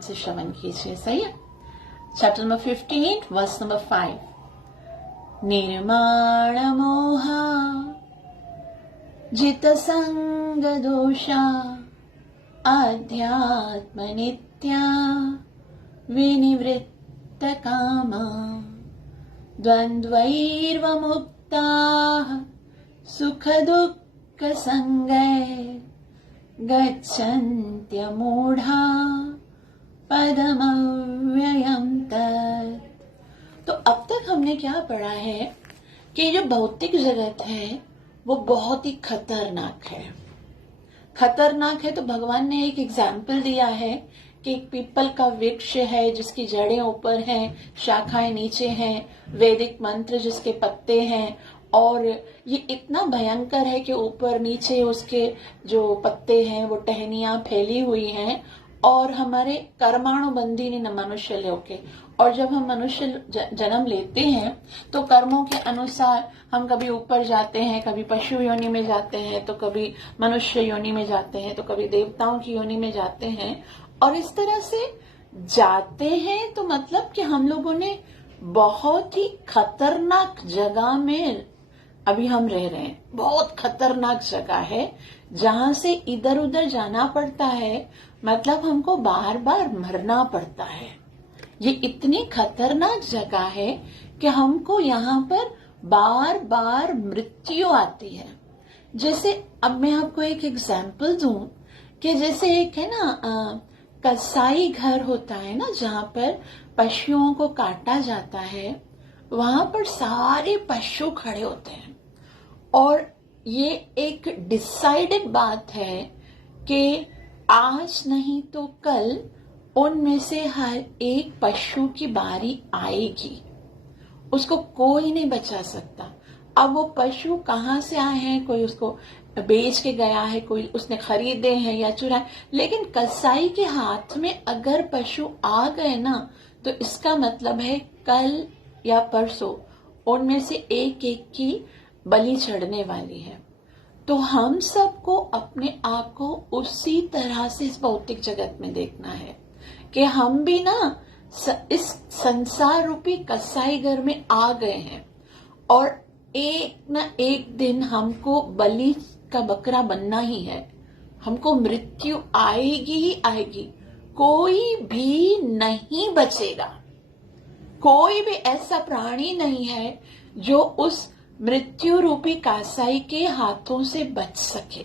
ध्यान से श्रवण कीजिए। सही है। Chapter number 15 verse number 5। निर्माण मोहा जित संग दोषा आध्यात्म नित्या विनिवृत्त कामा द्वन्द्वैर्वमुक्ता सुख दुःख संगैर् गच्छन्त्यमूढ़ा पदमव्ययम् तत्। तो अब तक हमने क्या पढ़ा है कि जो भौतिक जगत है वो बहुत ही खतरनाक है। खतरनाक है तो भगवान ने एक एग्जाम्पल दिया है कि एक पीपल का वृक्ष है जिसकी जड़ें ऊपर हैं, शाखाएं नीचे हैं, वैदिक मंत्र जिसके पत्ते हैं, और ये इतना भयंकर है कि ऊपर नीचे उसके जो पत्ते हैं वो टहनियां फैली हुई हैं, और हमारे कर्माणु बंधी न मनुष्य लोके। और जब हम मनुष्य जन्म लेते हैं तो कर्मों के अनुसार हम कभी ऊपर जाते हैं, कभी पशु योनि में जाते हैं, तो कभी मनुष्य योनि में जाते हैं, तो कभी देवताओं की योनि में जाते हैं। और इस तरह से जाते हैं तो मतलब कि हम लोगों ने बहुत ही खतरनाक जगह में अभी हम रह रहे हैं। बहुत खतरनाक जगह है जहां से इधर उधर जाना पड़ता है, मतलब हमको बार बार मरना पड़ता है। ये इतनी खतरनाक जगह है कि हमको यहाँ पर बार बार मृत्यु आती है। जैसे अब मैं आपको एक एग्जाम्पल दूं कि जैसे एक है ना कसाई घर होता है ना, जहाँ पर पशुओं को काटा जाता है, वहां पर सारे पशु खड़े होते हैं और ये एक डिसाइडेड बात है कि आज नहीं तो कल उनमें से हर एक पशु की बारी आएगी, उसको कोई नहीं बचा सकता। अब वो पशु कहाँ से आए हैं, कोई उसको बेच के गया है, कोई उसने खरीदे हैं या चुराए, लेकिन कसाई के हाथ में अगर पशु आ गए ना तो इसका मतलब है कल या परसों उनमें से एक एक की बलि चढ़ने वाली है। तो हम सबको अपने आप को उसी तरह से इस भौतिक जगत में देखना है कि हम भी ना इस संसार रूपी कसाई घर में आ गए हैं और एक ना एक दिन हमको बलि का बकरा बनना ही है। हमको मृत्यु आएगी ही आएगी, कोई भी नहीं बचेगा। कोई भी ऐसा प्राणी नहीं है जो उस मृत्यु रूपी कसाई के हाथों से बच सके।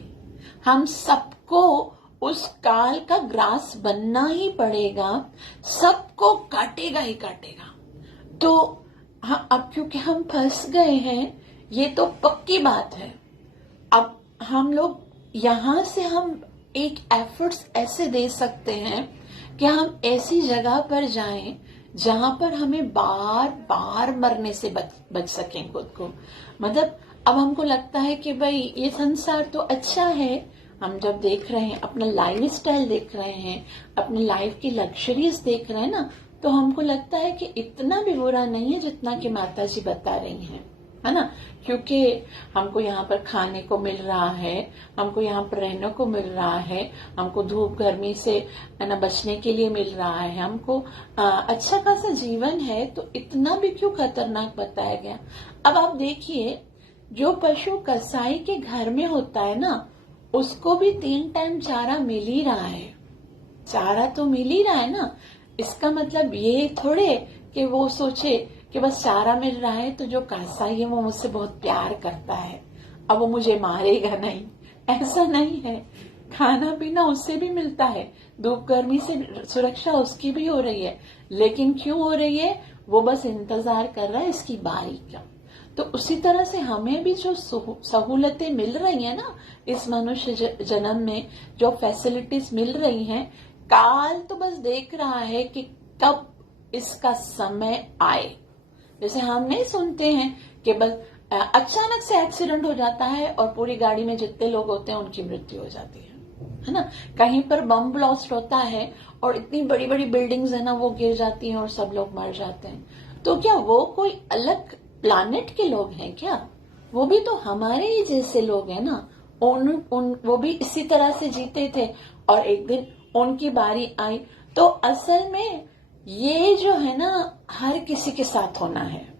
हम सबको उस काल का ग्रास बनना ही पड़ेगा, सबको काटेगा ही काटेगा। तो हाँ, अब क्योंकि हम फंस गए हैं ये तो पक्की बात है। अब हम लोग यहाँ से हम एक एफर्ट्स ऐसे दे सकते हैं कि हम ऐसी जगह पर जाएं जहां पर हमें बार बार मरने से बच सकें खुद को। मतलब अब हमको लगता है कि भाई ये संसार तो अच्छा है, हम जब देख रहे हैं अपना लाइफ स्टाइल देख रहे हैं, अपनी लाइफ की लग्जरीज देख रहे हैं ना, तो हमको लगता है कि इतना भी बुरा नहीं है जितना कि माता जी बता रही हैं, है ना। क्योंकि हमको यहाँ पर खाने को मिल रहा है, हमको यहाँ पर रहने को मिल रहा है, हमको धूप गर्मी से है ना बचने के लिए मिल रहा है, हमको अच्छा खासा जीवन है, तो इतना भी क्यों खतरनाक बताया गया। अब आप देखिए, जो पशु कसाई के घर में होता है ना, उसको भी 3 टाइम चारा मिल ही रहा है। चारा तो मिल ही रहा है ना। इसका मतलब ये थोड़े कि वो सोचे कि बस चारा मिल रहा है तो जो कसाई है वो मुझसे बहुत प्यार करता है, अब वो मुझे मारेगा नहीं। ऐसा नहीं है। खाना पीना उससे भी मिलता है, धूप गर्मी से सुरक्षा उसकी भी हो रही है, लेकिन क्यों हो रही है, वो बस इंतजार कर रहा है इसकी बारी का। तो उसी तरह से हमें भी जो सहूलतें मिल रही है ना इस मनुष्य जन्म में, जो फैसिलिटीज मिल रही हैं, काल तो बस देख रहा है कि कब इसका समय आए। जैसे हम नहीं सुनते हैं कि बस अचानक से एक्सीडेंट हो जाता है और पूरी गाड़ी में जितने लोग होते हैं उनकी मृत्यु हो जाती है ना। कहीं पर बम ब्लास्ट होता है और इतनी बड़ी बड़ी बिल्डिंग्स है ना वो गिर जाती हैं और सब लोग मर जाते हैं। तो क्या वो कोई अलग प्लानेट के लोग हैं क्या? वो भी तो हमारे ही जैसे लोग हैं ना। वो भी इसी तरह से जीते थे और एक दिन उनकी बारी आई तो असल में ये जो है ना हर किसी के साथ होना है।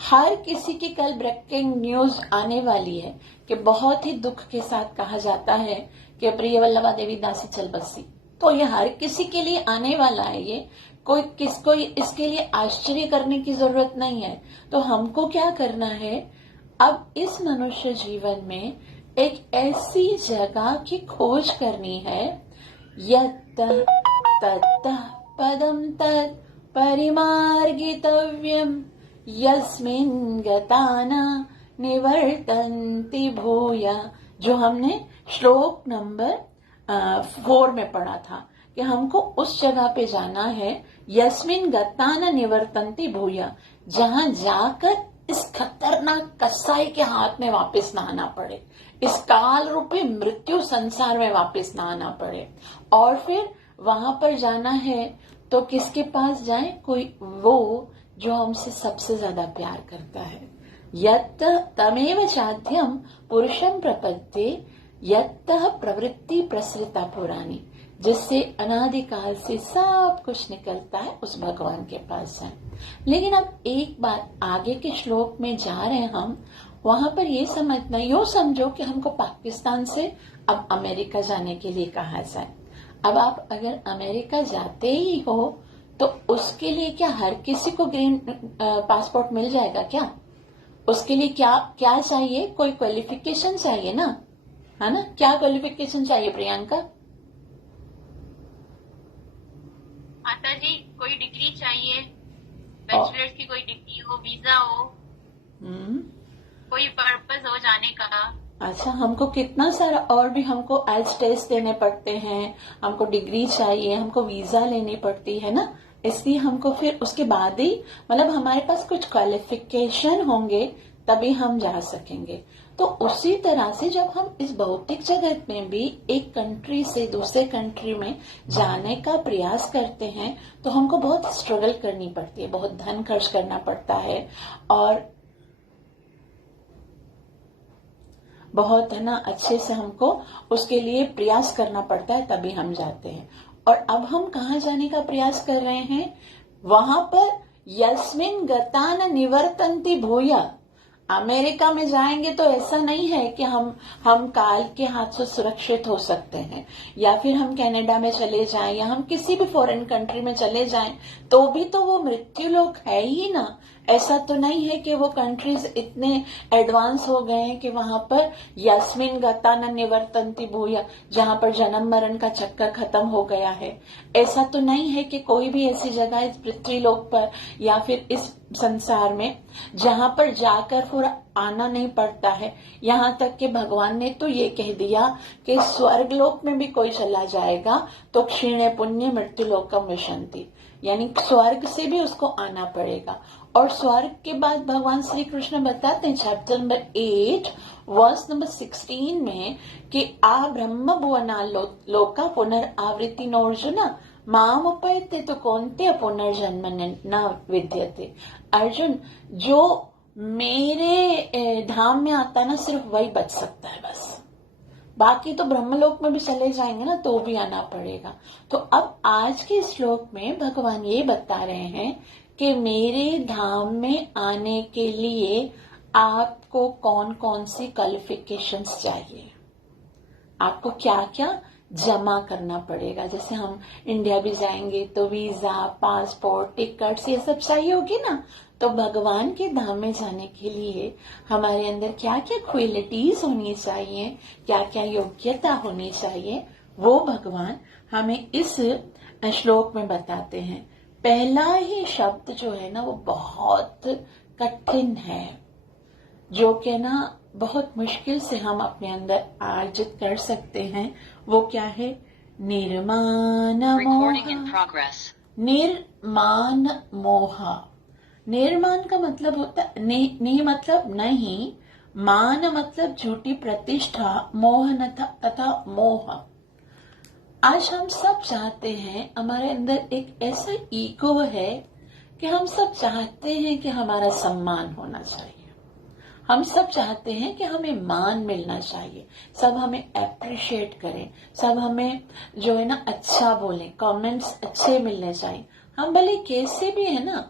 हर किसी की कल ब्रेकिंग न्यूज आने वाली है कि बहुत ही दुख के साथ कहा जाता है कि प्रिय वल्लभा देवी दासी चल बसी। तो ये हर किसी के लिए आने वाला है। ये कोई किसको इसके लिए आश्चर्य करने की जरूरत नहीं है। तो हमको क्या करना है, अब इस मनुष्य जीवन में एक ऐसी जगह की खोज करनी है, यत्तः तत्तः पदम तत् परिमार्गितव्यम यस्मिन् गता न निवर्तन्ति भूया, जो हमने श्लोक नंबर 4 में पढ़ा था कि हमको उस जगह पे जाना है, यस्मिन् गता न निवर्तन्ति भूया, जहां जाकर इस खतरनाक कसाई के हाथ में वापस ना आना पड़े, इस काल रूपी मृत्यु संसार में वापस ना आना पड़े। और फिर वहां पर जाना है तो किसके पास जाए, कोई वो जो हमसे सबसे ज्यादा प्यार करता है। यत् तमेव चाद्यम पुरुषम प्रपद्ये यत्तः प्रवृत्ति प्रसृता पुरानी, जिससे अनादिकाल से सब कुछ निकलता है, उस भगवान के पास जाए। लेकिन अब एक बात, आगे के श्लोक में जा रहे हैं हम, वहां पर ये समझना, यूं समझो कि हमको पाकिस्तान से अब अमेरिका जाने के लिए कहा जाए। अब आप अगर अमेरिका जाते ही हो तो उसके लिए क्या हर किसी को ग्रीन पासपोर्ट मिल जाएगा क्या? उसके लिए क्या क्या चाहिए, कोई क्वालिफिकेशन चाहिए ना, है ना? क्या क्वालिफिकेशन चाहिए प्रियंका? माता जी कोई डिग्री चाहिए, बैचलर्स की कोई डिग्री हो, वीजा हो, कोई पर्पस हो जाने का। अच्छा, हमको कितना सारा और भी हमको आइल्स टेस्ट देने पड़ते हैं, हमको डिग्री चाहिए, हमको वीजा लेनी पड़ती है ना, इसलिए हमको फिर उसके बाद ही मतलब हमारे पास कुछ क्वालिफिकेशन होंगे तभी हम जा सकेंगे। तो उसी तरह से जब हम इस भौतिक जगत में भी एक कंट्री से दूसरे कंट्री में जाने का प्रयास करते हैं तो हमको बहुत स्ट्रगल करनी पड़ती है, बहुत धन खर्च करना पड़ता है और बहुत है ना अच्छे से हमको उसके लिए प्रयास करना पड़ता है, तभी हम जाते हैं। और अब हम कहाँ जाने का प्रयास कर रहे हैं, वहां पर यस्मिन गता न निवर्तन्ति भूया। अमेरिका में जाएंगे तो ऐसा नहीं है कि हम काल के हाथ से सुरक्षित हो सकते हैं, या फिर हम कनाडा में चले जाएं या हम किसी भी फॉरेन कंट्री में चले जाएं तो भी तो वो मृत्यु लोक है ही ना। ऐसा तो नहीं है कि वो कंट्रीज इतने एडवांस हो गए हैं कि वहां पर यस्मिन गता न निवर्तन्ति भूया, जहां पर जन्म मरण का चक्कर खत्म हो गया है। ऐसा तो नहीं है कि कोई भी ऐसी जगह इस पृथ्वी लोक पर या फिर इस संसार में जहां पर जाकर फिर आना नहीं पड़ता है। यहाँ तक कि भगवान ने तो ये कह दिया कि स्वर्ग लोक में भी कोई चला जाएगा तो क्षीणे पुण्य मृत्यु लोकम विशंति, यानी स्वर्ग से भी उसको आना पड़ेगा। और स्वर्ग के बाद भगवान श्री कृष्ण बताते हैं चैप्टर नंबर 8 वर्स नंबर 16 में कि आ ब्रह्म भुवना लोका पुनरावृत्ति नोर्जुना माम उपैते तो कौनते पुनर्जन्म न विद्यते। अर्जुन, जो मेरे धाम में आता ना सिर्फ वही बच सकता है बस, बाकी तो ब्रह्मलोक में भी चले जाएंगे ना तो भी आना पड़ेगा। तो अब आज के श्लोक में भगवान ये बता रहे हैं कि मेरे धाम में आने के लिए आपको कौन कौन सी क्वालिफिकेशंस चाहिए, आपको क्या क्या जमा करना पड़ेगा। जैसे हम इंडिया भी जाएंगे तो वीजा, पासपोर्ट, टिकट्स ये सब चाहिए होगी ना। तो भगवान के धाम में जाने के लिए हमारे अंदर क्या क्या क्वालिटीज होनी चाहिए, क्या क्या योग्यता होनी चाहिए, वो भगवान हमें इस श्लोक में बताते हैं। पहला ही शब्द जो है ना वो बहुत कठिन है, जो कि ना बहुत मुश्किल से हम अपने अंदर अर्जित कर सकते हैं। वो क्या है? निर्माण मोह। निर्माण मोह। निर्माण का मतलब होता है नहीं मतलब नहीं, मान मतलब झूठी प्रतिष्ठा, मोह तथा मोह। आज हम सब चाहते हैं, हमारे अंदर एक ऐसा ईगो है कि हम सब चाहते हैं कि हमारा सम्मान होना चाहिए, हम सब चाहते हैं कि हमें मान मिलना चाहिए, सब हमें अप्रिशिएट करें, सब हमें जो है ना अच्छा बोलें, कमेंट्स अच्छे मिलने चाहिए। हम भले कैसे भी है ना,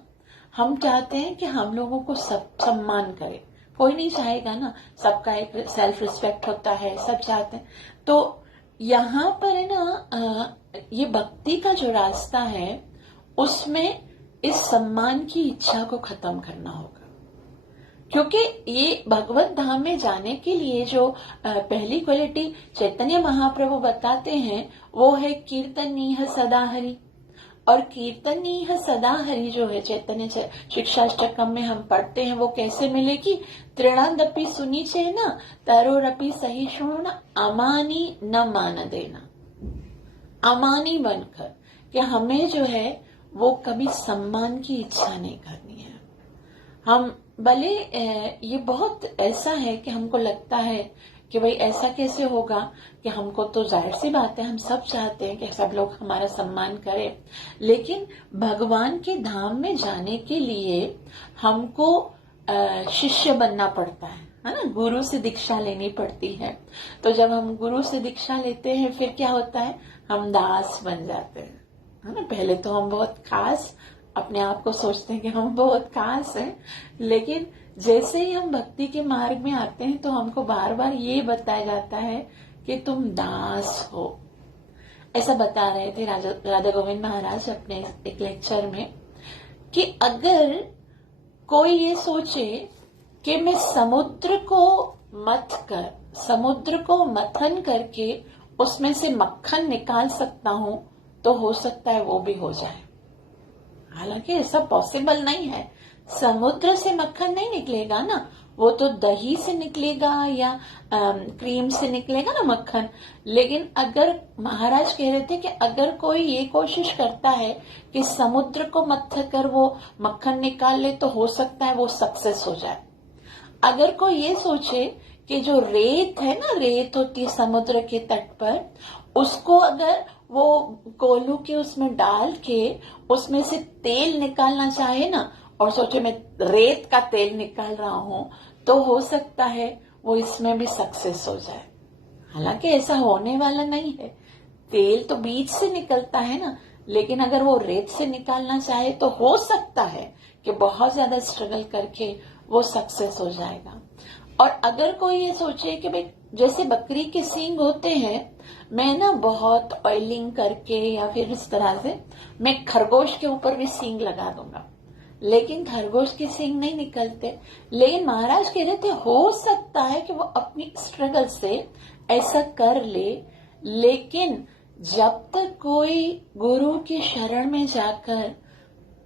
हम चाहते हैं कि हम लोगों को सब सम्मान करे। कोई नहीं चाहेगा ना, सबका एक सेल्फ रिस्पेक्ट होता है, सब चाहते हैं। तो यहाँ पर है ना ये भक्ति का जो रास्ता है उसमें इस सम्मान की इच्छा को खत्म करना होगा, क्योंकि ये भगवत धाम में जाने के लिए जो पहली क्वालिटी चैतन्य महाप्रभु बताते हैं वो है कीर्तनीय सदा हरि। और कीर्तनीय सदा हरि जो है चैतन्य शिक्षाष्टकम में हम पढ़ते हैं, वो कैसे मिलेगी? तृणादपि सुनी चेना तरोरपि सहिष्णु अमानी न मान देना। अमानी बनकर कि हमें जो है वो कभी सम्मान की इच्छा नहीं करनी है। हम भले ये बहुत ऐसा है कि हमको लगता है कि भाई ऐसा कैसे होगा, कि हमको तो जाहिर सी बात है हम सब चाहते हैं कि सब लोग हमारा सम्मान करें, लेकिन भगवान के धाम में जाने के लिए हमको शिष्य बनना पड़ता है ना, गुरु से दीक्षा लेनी पड़ती है। तो जब हम गुरु से दीक्षा लेते हैं फिर क्या होता है, हम दास बन जाते हैं, है ना। पहले तो हम बहुत खास अपने आप को सोचते हैं कि हम बहुत खास हैं, लेकिन जैसे ही हम भक्ति के मार्ग में आते हैं तो हमको बार बार ये बताया जाता है कि तुम दास हो। ऐसा बता रहे थे राधा गोविंद महाराज अपने एक लेक्चर में कि अगर कोई ये सोचे कि मैं समुद्र को मथन करके उसमें से मक्खन निकाल सकता हूं, तो हो सकता है वो भी हो जाए। हालांकि ऐसा पॉसिबल नहीं है, समुद्र से मक्खन नहीं निकलेगा ना, वो तो दही से निकलेगा या क्रीम से निकलेगा ना मक्खन। लेकिन अगर महाराज कह रहे थे कि अगर कोई ये कोशिश करता है कि समुद्र को मथ कर वो मक्खन निकाल ले, तो हो सकता है वो सक्सेस हो जाए। अगर कोई ये सोचे कि जो रेत है ना, रेत होती है समुद्र के तट पर, उसको अगर वो कोल्हू के उसमें डाल के उसमें से तेल निकालना चाहे ना, और सोचे मैं रेत का तेल निकाल रहा हूं, तो हो सकता है वो इसमें भी सक्सेस हो जाए। हालांकि ऐसा होने वाला नहीं है, तेल तो बीज से निकलता है ना, लेकिन अगर वो रेत से निकालना चाहे तो हो सकता है कि बहुत ज्यादा स्ट्रगल करके वो सक्सेस हो जाएगा। और अगर कोई ये सोचे कि भाई जैसे बकरी के सींग होते हैं, मैं ना बहुत ऑयलिंग करके या फिर इस तरह से मैं खरगोश के ऊपर भी सींग लगा दूंगा, लेकिन खरगोश के सींग नहीं निकलते। लेकिन महाराज कह रहे थे हो सकता है कि वो अपनी स्ट्रगल से ऐसा कर ले, लेकिन जब तक कोई गुरु की शरण में जाकर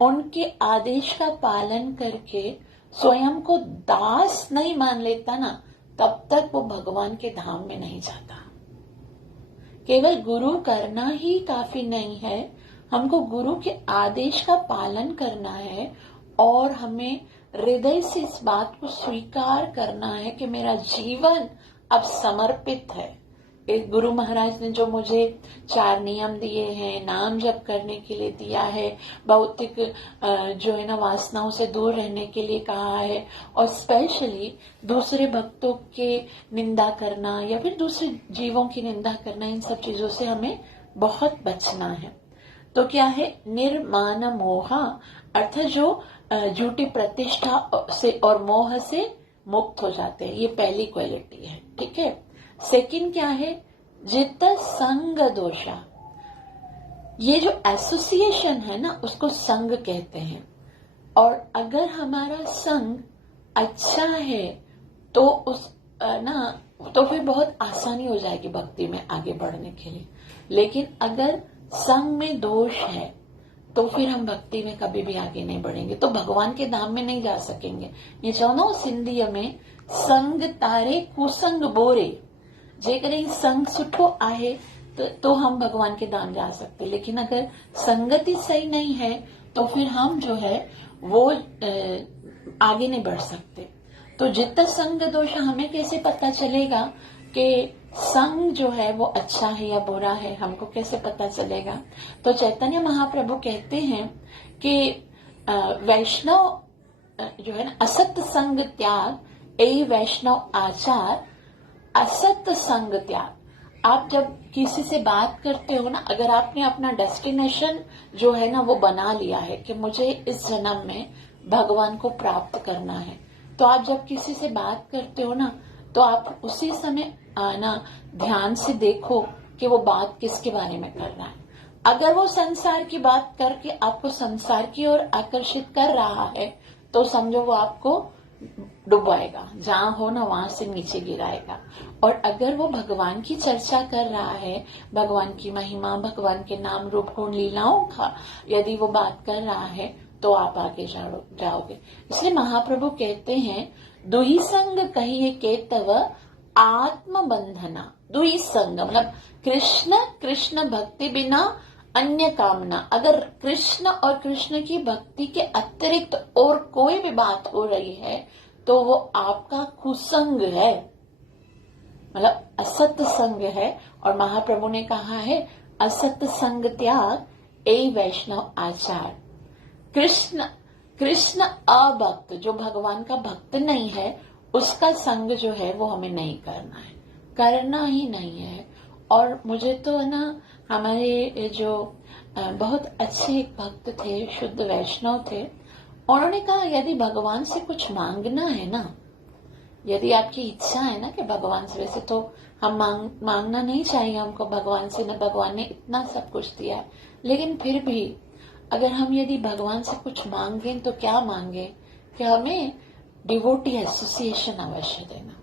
उनके आदेश का पालन करके स्वयं को दास नहीं मान लेता ना, तब तक वो भगवान के धाम में नहीं जाता। केवल गुरु करना ही काफी नहीं है, हमको गुरु के आदेश का पालन करना है और हमें हृदय से इस बात को स्वीकार करना है कि मेरा जीवन अब समर्पित है। एक गुरु महाराज ने जो मुझे 4 नियम दिए हैं, नाम जप करने के लिए दिया है, भौतिक जो है ना वासनाओं से दूर रहने के लिए कहा है, और स्पेशली दूसरे भक्तों के निंदा करना या फिर दूसरे जीवों की निंदा करना, इन सब चीजों से हमें बहुत बचना है। तो क्या है, निर्मान मोहा, अर्थात जो झूठी प्रतिष्ठा से और मोह से मुक्त हो जाते हैं। ये पहली क्वालिटी है, ठीक है। सेकंड क्या है, जित संग दोषा। ये जो एसोसिएशन है ना, उसको संग कहते हैं। और अगर हमारा संग अच्छा है तो उस तो फिर बहुत आसानी हो जाएगी भक्ति में आगे बढ़ने के लिए। लेकिन अगर संग में दोष है तो फिर हम भक्ति में कभी भी आगे नहीं बढ़ेंगे, तो भगवान के धाम में नहीं जा सकेंगे। ये चवंदो सिंधीअ में, संग तारे कुसंग बोरे। जेकर संग सुठो आहे तो हम भगवान के धाम जा सकते, लेकिन अगर संगति सही नहीं है तो फिर हम जो है वो आगे नहीं बढ़ सकते। तो जितना संग दोष, हमें कैसे पता चलेगा कि संग जो है वो अच्छा है या बुरा है, हमको कैसे पता चलेगा? तो चैतन्य महाप्रभु कहते हैं कि वैष्णव जो है ना, असत संग त्याग ए वैष्णव आचार असत संग त्याग। आप जब किसी से बात करते हो ना, अगर आपने अपना डेस्टिनेशन जो है ना वो बना लिया है कि मुझे इस जन्म में भगवान को प्राप्त करना है, तो आप जब किसी से बात करते हो ना, तो आप उसी समय ना ध्यान से देखो कि वो बात किसके बारे में कर रहा है। अगर वो संसार की बात करके आपको संसार की ओर आकर्षित कर रहा है, तो समझो वो आपको डुबाएगा, जहां हो ना वहां से नीचे गिराएगा। और अगर वो भगवान की चर्चा कर रहा है, भगवान की महिमा, भगवान के नाम रूप गुण लीलाओं का यदि वो बात कर रहा है, तो आप आगे जाओगे। इसलिए महाप्रभु कहते हैं, दुही संग कहिए के तव आत्म बंधना। दुही संग मतलब कृष्ण भक्ति बिना अन्य कामना। अगर कृष्ण और कृष्ण की भक्ति के अतिरिक्त और कोई भी बात हो रही है, तो वो आपका कुसंग है, मतलब असत संग है। और महाप्रभु ने कहा है, असत संग त्याग ए वैष्णव आचार। कृष्ण अभक्त, जो भगवान का भक्त नहीं है, उसका संग जो है वो हमें नहीं करना है, करना ही नहीं है। और मुझे तो ना, हमारे जो बहुत अच्छे एक भक्त थे, शुद्ध वैष्णव थे, उन्होंने कहा यदि भगवान से कुछ मांगना है ना, यदि आपकी इच्छा है ना कि भगवान से, वैसे तो हम मांगना नहीं चाहिए हमको भगवान से, ना भगवान ने इतना सब कुछ दिया है, लेकिन फिर भी अगर हम यदि भगवान से कुछ मांगे तो क्या मांगे कि हमें डिवोटी एसोसिएशन अवश्य देना।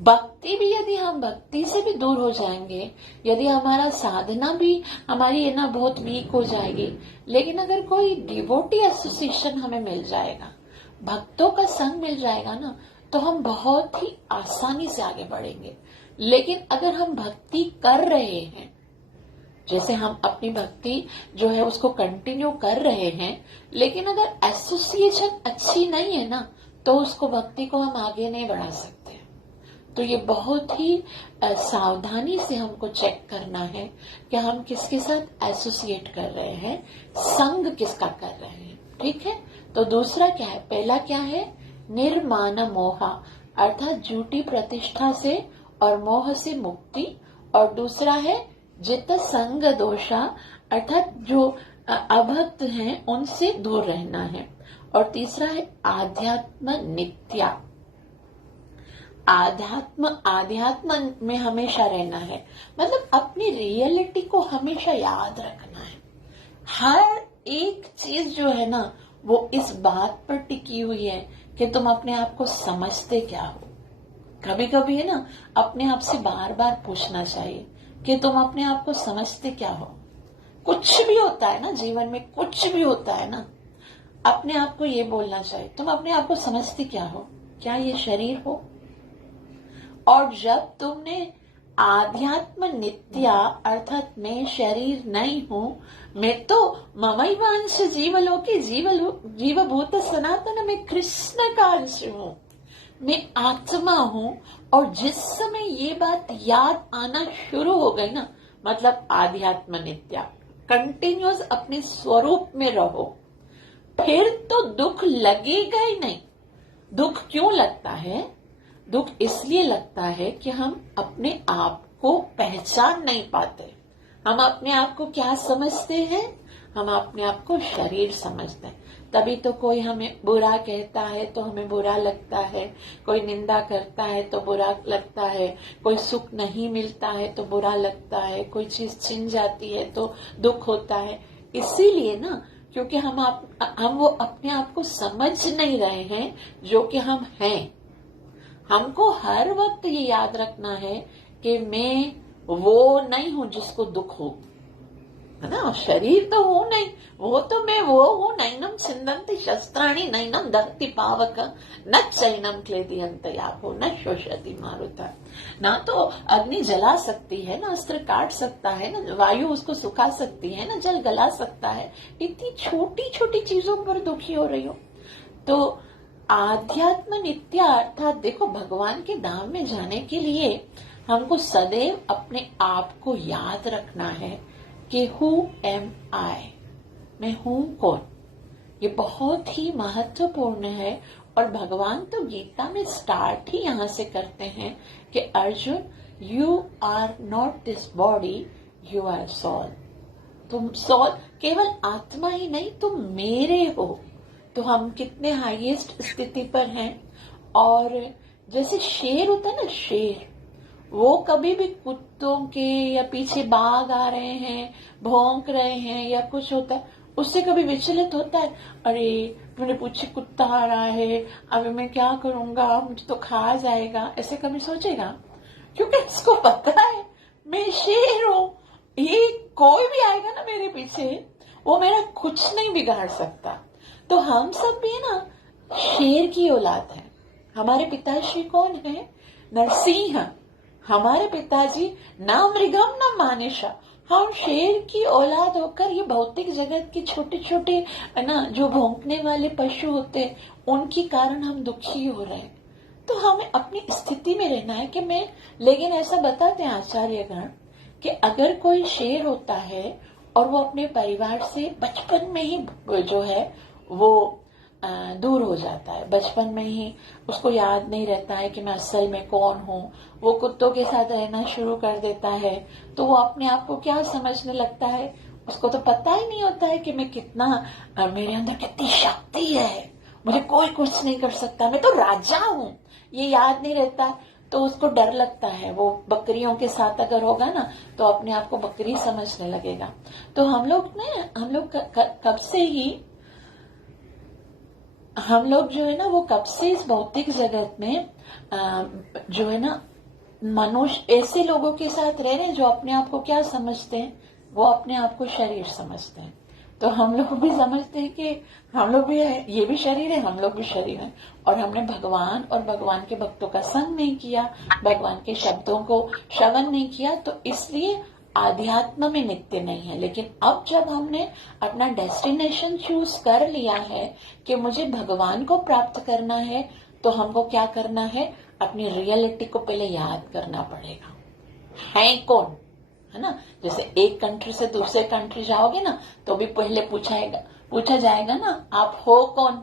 भक्ति भी, यदि हम भक्ति से भी दूर हो जाएंगे, यदि हमारा साधना भी हमारी है ना बहुत वीक हो जाएगी, लेकिन अगर कोई डिवोटी एसोसिएशन हमें मिल जाएगा, भक्तों का संग मिल जाएगा ना, तो हम बहुत ही आसानी से आगे बढ़ेंगे। लेकिन अगर हम भक्ति कर रहे हैं, जैसे हम अपनी भक्ति जो है उसको कंटिन्यू कर रहे हैं, लेकिन अगर एसोसिएशन अच्छी नहीं है ना, तो उसको भक्ति को हम आगे नहीं बढ़ा सकते। तो ये बहुत ही सावधानी से हमको चेक करना है कि हम किसके साथ एसोसिएट कर रहे हैं, संग किसका कर रहे हैं। ठीक है, तो दूसरा क्या है, पहला क्या है, निर्माण मोहा, अर्थात झूठी प्रतिष्ठा से और मोह से मुक्ति। और दूसरा है जित संग दोषा, अर्थात जो अभक्त हैं उनसे दूर रहना है। और तीसरा है आध्यात्म नित्या, आध्यात्म में हमेशा रहना है, मतलब अपनी रियलिटी को हमेशा याद रखना है। हर एक चीज जो है ना वो इस बात पर टिकी हुई है कि तुम अपने आप को समझते क्या हो। कभी कभी है ना अपने आप से बार बार पूछना चाहिए कि तुम अपने आप को समझते क्या हो। कुछ भी होता है ना जीवन में, कुछ भी होता है ना, अपने आप को ये बोलना चाहिए, तुम अपने आप को समझते क्या हो, क्या ये शरीर हो। और जब तुमने आध्यात्म नित्या, अर्थात मैं शरीर नहीं हूं, मैं तो ममैवांश जीवलोके जीवभूत सनातन, मैं कृष्ण का अंश हूं, मैं आत्मा हूं। और जिस समय ये बात याद आना शुरू हो गई ना, मतलब आध्यात्म नित्या, कंटिन्यूअस अपने स्वरूप में रहो, फिर तो दुख लगेगा ही नहीं। दुख क्यों लगता है? दुख इसलिए लगता है कि हम अपने आप को पहचान नहीं पाते। हम अपने आप को क्या समझते हैं? हम अपने आप को शरीर समझते हैं। तभी तो कोई हमें बुरा कहता है तो हमें बुरा लगता है, कोई निंदा करता है तो बुरा लगता है, कोई सुख नहीं मिलता है तो बुरा लगता है, कोई चीज छिन जाती है तो दुख होता है। इसीलिए ना, क्योंकि हम वो अपने आप को समझ नहीं रहे हैं जो कि हम हैं। हमको हर वक्त ये याद रखना है कि मैं वो नहीं हूं जिसको दुख हो, है ना। शरीर तो हूं नहीं, वो तो मैं वो हूं। नैनम सिंदंति शस्त्राणी नैनम दहति पावक न चैनम क्लेदियंतयापो न शोषति मारुता। ना तो अग्नि जला सकती है, ना अस्त्र काट सकता है, ना वायु उसको सुखा सकती है, ना जल गला सकता है। इतनी छोटी छोटी चीजों पर दुखी हो रही हो। तो आध्यात्म नित्या, अर्थात देखो, भगवान के धाम में जाने के लिए हमको सदैव अपने आप को याद रखना है कि हु एम आई, मैं हूं कौन। ये बहुत ही महत्वपूर्ण है। और भगवान तो गीता में स्टार्ट ही यहाँ से करते हैं कि Arjun, you are not this body, you are soul. तुम सोल, केवल आत्मा ही नहीं, तुम मेरे हो। तो हम कितने हाईएस्ट स्थिति पर हैं। और जैसे शेर होता है ना, शेर वो कभी भी कुत्तों के या पीछे बाघ आ रहे हैं, भौंक रहे हैं या कुछ होता है, उससे कभी विचलित होता है? अरे मेरे पीछे कुत्ता आ रहा है, अभी मैं क्या करूंगा, मुझे तो खा जाएगा, ऐसे कभी सोचेगा? क्योंकि इसको पता है मैं शेर हूं, ये कोई भी आएगा ना मेरे पीछे, वो मेरा कुछ नहीं बिगाड़ सकता। तो हम सब भी ना शेर की औलाद है। हमारे पिताश्री कौन है? नरसिंह। हमारे पिताजी ना मृगम ना मानुषा। हम शेर की औलाद होकर ये भौतिक जगत के छोटे छोटे ना जो भौंकने वाले पशु होते, उनके कारण हम दुखी हो रहे हैं। तो हमें अपनी स्थिति में रहना है कि मैं, लेकिन ऐसा बताते हैं आचार्यगण कि अगर कोई शेर होता है और वो अपने परिवार से बचपन में ही जो है वो दूर हो जाता है, बचपन में ही उसको याद नहीं रहता है कि मैं असल में कौन हूँ, वो कुत्तों के साथ रहना शुरू कर देता है, तो वो अपने आप को क्या समझने लगता है? उसको तो पता ही नहीं होता है कि मैं कितना, मेरे अंदर कितनी शक्ति है, मुझे कोई कुछ नहीं कर सकता, मैं तो राजा हूँ, ये याद नहीं रहता। तो उसको डर लगता है, वो बकरियों के साथ अगर होगा ना तो अपने आप को बकरी समझने लगेगा। तो हम लोग कब से ही, हम लोग जो है ना वो कब से इस भौतिक जगत में जो है ना मनुष्य ऐसे लोगों के साथ रह रहे हैं जो अपने आप को क्या समझते हैं? वो अपने आप को शरीर समझते हैं। तो हम लोग भी समझते हैं कि हम लोग भी है, ये भी शरीर है, हम लोग भी शरीर है। और हमने भगवान और भगवान के भक्तों का संग नहीं किया, भगवान के शब्दों को श्रवण नहीं किया, तो इसलिए आध्यात्म में नित्य नहीं है। लेकिन अब जब हमने अपना डेस्टिनेशन चूज कर लिया है कि मुझे भगवान को प्राप्त करना है, तो हमको क्या करना है? अपनी रियलिटी को पहले याद करना पड़ेगा। है कौन, है ना? जैसे एक कंट्री से दूसरे कंट्री जाओगे ना तो भी पहले पूछा जाएगा ना आप हो कौन।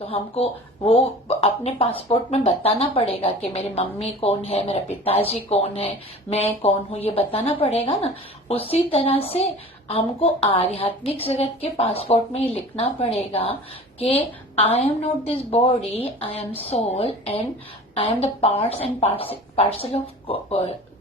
तो हमको वो अपने पासपोर्ट में बताना पड़ेगा कि मेरी मम्मी कौन है, मेरे पिताजी कौन है, मैं कौन हूँ, ये बताना पड़ेगा ना। उसी तरह से हमको आध्यात्मिक जगत के पासपोर्ट में ही लिखना पड़ेगा कि I am not this body, I am soul and I am the parts and parcel of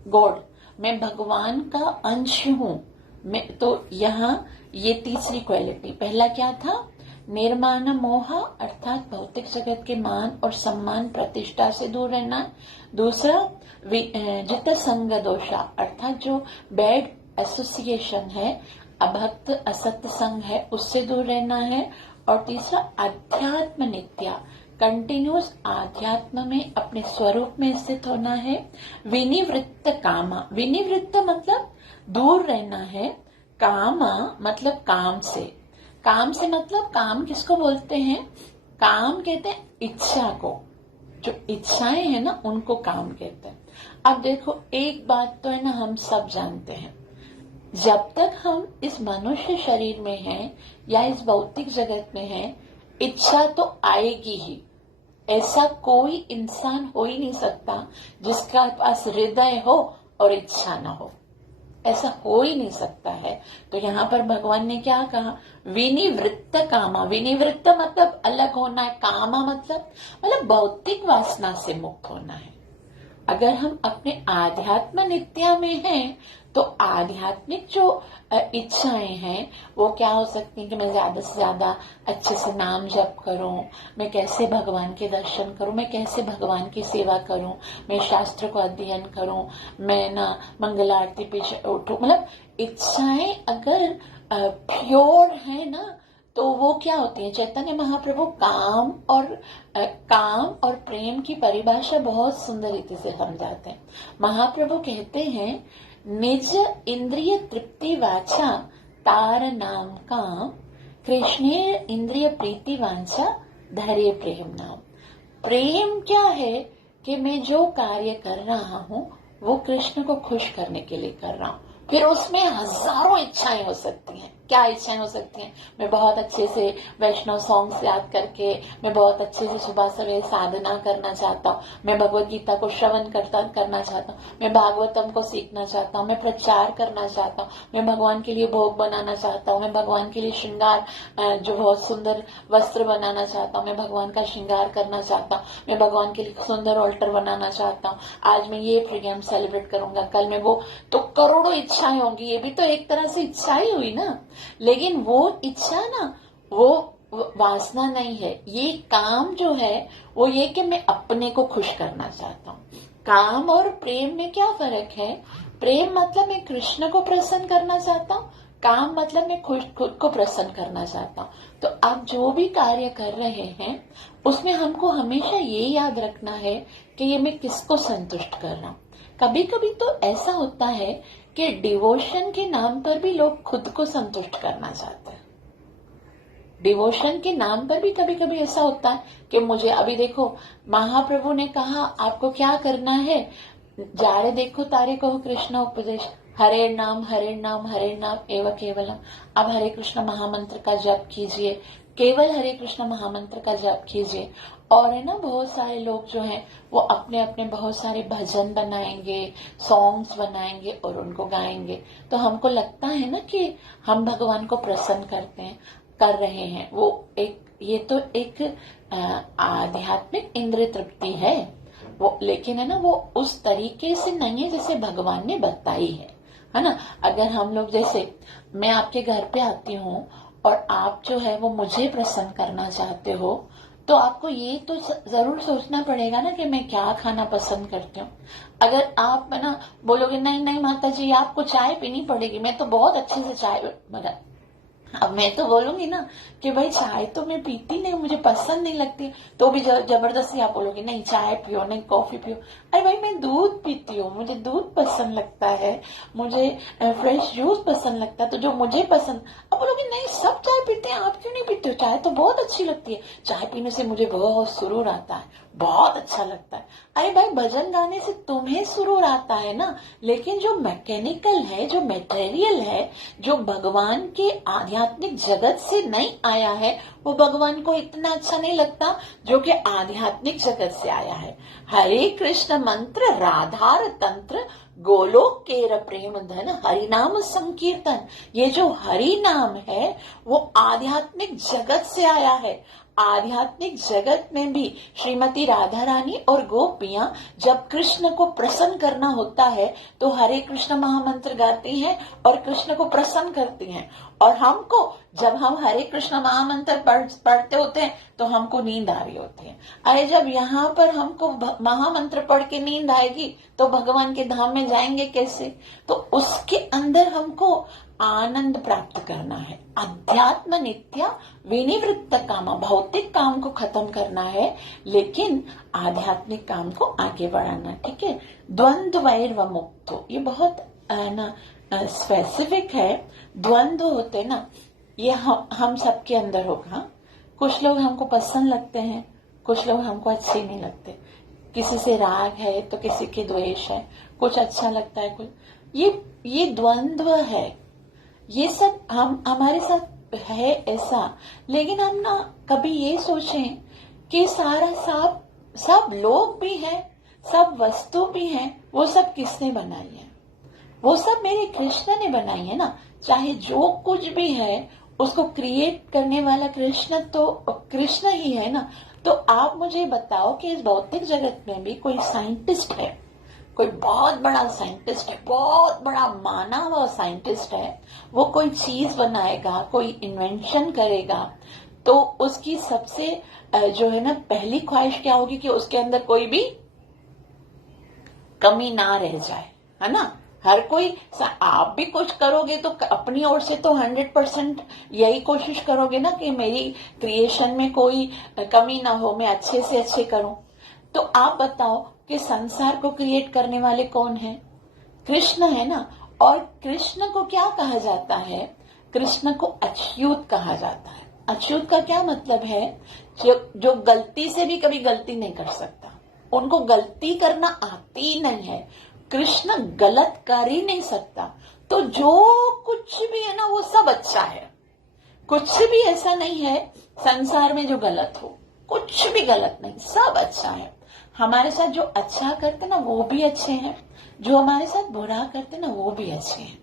God. मैं भगवान का अंश हूँ। मैं तो यहाँ ये तीसरी क्वालिटी, पहला क्या था? निर्माण मोह, अर्थात भौतिक जगत के मान और सम्मान प्रतिष्ठा से दूर रहना। दूसरा जित संग दोषा, अर्थात जो बैड एसोसिएशन है, अभक्त असत्य संग है, उससे दूर रहना है। और तीसरा अध्यात्म नित्या, कंटिन्यूस आध्यात्म में अपने स्वरूप में स्थित होना है। विनिवृत्त कामा, विनिवृत्त मतलब दूर रहना है, कामा मतलब काम से। काम से मतलब काम किसको बोलते हैं? काम कहते हैं इच्छा को, जो इच्छाएं हैं ना उनको काम कहते हैं। अब देखो एक बात तो है ना, हम सब जानते हैं, जब तक हम इस मनुष्य शरीर में हैं या इस भौतिक जगत में हैं, इच्छा तो आएगी ही। ऐसा कोई इंसान हो ही नहीं सकता जिसका पास हृदय हो और इच्छा ना हो, ऐसा हो ही नहीं सकता है। तो यहाँ पर भगवान ने क्या कहा? विनिवृत्त कामा। विनिवृत्त मतलब अलग होना है, कामा मतलब भौतिक वासना से मुक्त होना है। अगर हम अपने आध्यात्म नित्या में हैं तो आध्यात्मिक जो इच्छाएं हैं वो क्या हो सकती हैं कि मैं ज्यादा से ज्यादा अच्छे से नाम जप करूं, मैं कैसे भगवान के दर्शन करूं, मैं कैसे भगवान की सेवा करूं, मैं शास्त्र को अध्ययन करूं, मैं ना मंगल आरती पे उठूं। मतलब इच्छाएं अगर प्योर है ना तो वो क्या होती है? चैतन्य महाप्रभु काम और प्रेम की परिभाषा बहुत सुंदर रीति से समझाते हैं। महाप्रभु कहते हैं, निज इंद्रिय तृप्ति वाचा तार नाम काम, कृष्ण इंद्रिय प्रीति वांछा धैर्य प्रेम नाम। प्रेम क्या है? कि मैं जो कार्य कर रहा हूँ वो कृष्ण को खुश करने के लिए कर रहा हूँ। फिर उसमें हजारों इच्छाएं हो सकती हैं, क्या इच्छाएं हो सकती हैं? मैं बहुत अच्छे से वैष्णव सॉन्ग्स याद करके, मैं बहुत अच्छे से सुबह सवेरे साधना करना चाहता हूँ, मैं भगवत गीता को श्रवण करना चाहता हूँ, मैं भागवतम को सीखना चाहता हूँ, मैं प्रचार करना चाहता हूँ, मैं भगवान के लिए भोग बनाना चाहता हूँ, मैं भगवान के लिए श्रृंगार जो बहुत सुंदर वस्त्र बनाना चाहता हूँ, मैं भगवान का श्रृंगार करना चाहता हूँ, मैं भगवान के लिए सुंदर ऑल्टर बनाना चाहता हूँ, आज मैं ये प्रोग्राम सेलिब्रेट करूंगा, कल मैं वो। तो करोड़ों इच्छाएं होंगी, ये भी तो एक तरह से इच्छा ही हुई ना। लेकिन वो इच्छा ना, वो वासना नहीं है। ये काम जो है वो ये कि मैं अपने को खुश करना चाहता हूँ। काम और प्रेम में क्या फर्क है? प्रेम मतलब मैं कृष्ण को प्रसन्न करना चाहता हूँ, काम मतलब मैं खुद को प्रसन्न करना चाहता हूँ। तो आप जो भी कार्य कर रहे हैं उसमें हमको हमेशा ये याद रखना है कि ये मैं किसको संतुष्ट कर रहा हूँ। कभी कभी तो ऐसा होता है कि डिवोशन के नाम पर भी लोग खुद को संतुष्ट करना चाहते हैं। डिवोशन के नाम पर भी कभी कभी ऐसा होता है कि मुझे, अभी देखो महाप्रभु ने कहा आपको क्या करना है, जा रहे देखो तारे कहो कृष्ण उपदेश, हरे नाम एवं केवलम। अब हरे कृष्ण महामंत्र का जप कीजिए, केवल हरे कृष्ण महामंत्र का जप कीजिए। और है ना, बहुत सारे लोग जो हैं वो अपने अपने बहुत सारे भजन बनाएंगे, सॉन्ग्स बनाएंगे और उनको गाएंगे। तो हमको लगता है ना कि हम भगवान को प्रसन्न कर रहे हैं। वो एक, ये तो एक आध्यात्मिक इंद्रिय तृप्ति है वो, लेकिन है ना वो उस तरीके से नहीं है जैसे भगवान ने बताई है ना। अगर हम लोग, जैसे मैं आपके घर पे आती हूँ और आप जो है वो मुझे प्रसन्न करना चाहते हो, तो आपको ये तो जरूर सोचना पड़ेगा ना कि मैं क्या खाना पसंद करती हूँ। अगर आप है ना बोलोगे नहीं नहीं माता जी आपको चाय पीनी पड़ेगी, मैं तो बहुत अच्छे से चाय बना, अब मैं तो बोलूंगी ना कि भाई चाय तो मैं पीती नहीं, मुझे पसंद नहीं लगती, तो भी जबरदस्ती आप बोलोगे नहीं चाय पियो, नहीं कॉफी पियो। अरे भाई मैं दूध पीती हूँ, मुझे दूध पसंद लगता है, मुझे फ्रेश जूस पसंद लगता है, तो जो मुझे पसंद। अब बोलोगे नहीं सब चाय पीते हैं, आप क्यों नहीं पीते हो? चाय तो बहुत अच्छी लगती है, चाय पीने से मुझे बहुत सुरूर आता है, बहुत अच्छा लगता है। अरे भाई भजन गाने से तुम्हें सुरूर आता है ना, लेकिन जो मैकेनिकल है, जो मटेरियल है, जो भगवान के आध्यात्मिक जगत से नहीं आया है, वो भगवान को इतना अच्छा नहीं लगता जो कि आध्यात्मिक जगत से आया है। हरे कृष्ण मंत्र राधार तंत्र गोलोक केर प्रेम धन हरिनाम संकीर्तन। ये जो हरि नाम है वो आध्यात्मिक जगत से आया है। आध्यात्मिक जगत में भी श्रीमती राधा रानी और गोपियां जब कृष्ण को प्रसन्न करना होता है तो हरे कृष्ण महामंत्र गाती हैं और कृष्ण को प्रसन्न करती हैं। और हमको, जब हम हरे कृष्ण महामंत्र पढ़ते होते हैं तो हमको नींद आ रही होती है। अरे जब यहाँ पर हमको महामंत्र पढ़ के नींद आएगी तो भगवान के धाम में जाएंगे कैसे? तो उसके अंदर हमको आनंद प्राप्त करना है। अध्यात्म नित्य विनिवृत्त काम, भौतिक काम को खत्म करना है लेकिन आध्यात्मिक काम को आगे बढ़ाना। ठीक है, द्वंद्व वैर मुक्तो, ये बहुत स्पेसिफिक है। द्वंद्व होते ना, ये हम सबके अंदर होगा। कुछ लोग हमको पसंद लगते हैं, कुछ लोग हमको अच्छे नहीं लगते। किसी से राग है तो किसी के द्वेष है, कुछ अच्छा लगता है कुछ, ये द्वंद्व है। ये सब हमारे साथ है ऐसा। लेकिन हम ना कभी ये सोचें कि सारा सब लोग भी हैं, सब वस्तु भी हैं, वो सब किसने बनाई है? वो सब मेरे कृष्ण ने बनाई है ना। चाहे जो कुछ भी है उसको क्रिएट करने वाला कृष्ण तो कृष्ण ही है ना। तो आप मुझे बताओ कि इस भौतिक जगत में भी कोई साइंटिस्ट है, कोई बहुत बड़ा साइंटिस्ट है, बहुत बड़ा माना हुआ साइंटिस्ट है, वो कोई चीज बनाएगा, कोई इन्वेंशन करेगा, तो उसकी सबसे जो है ना पहली ख्वाहिश क्या होगी कि उसके अंदर कोई भी कमी ना रह जाए, है ना। हर कोई, आप भी कुछ करोगे तो अपनी ओर से तो 100% यही कोशिश करोगे ना कि मेरी क्रिएशन में कोई कमी ना हो, मैं अच्छे से अच्छे करूं। तो आप बताओ कि संसार को क्रिएट करने वाले कौन है? कृष्ण है ना। और कृष्ण को क्या कहा जाता है? कृष्ण को अच्युत कहा जाता है। अच्युत का क्या मतलब है? जो गलती से भी कभी गलती नहीं कर सकता, उनको गलती करना आती ही नहीं है। कृष्ण गलत कर ही नहीं सकता। तो जो कुछ भी है ना वो सब अच्छा है, कुछ भी ऐसा नहीं है संसार में जो गलत हो, कुछ भी गलत नहीं, सब अच्छा है। हमारे साथ जो अच्छा करते ना वो भी अच्छे हैं, जो हमारे साथ बुरा करते ना वो भी अच्छे हैं।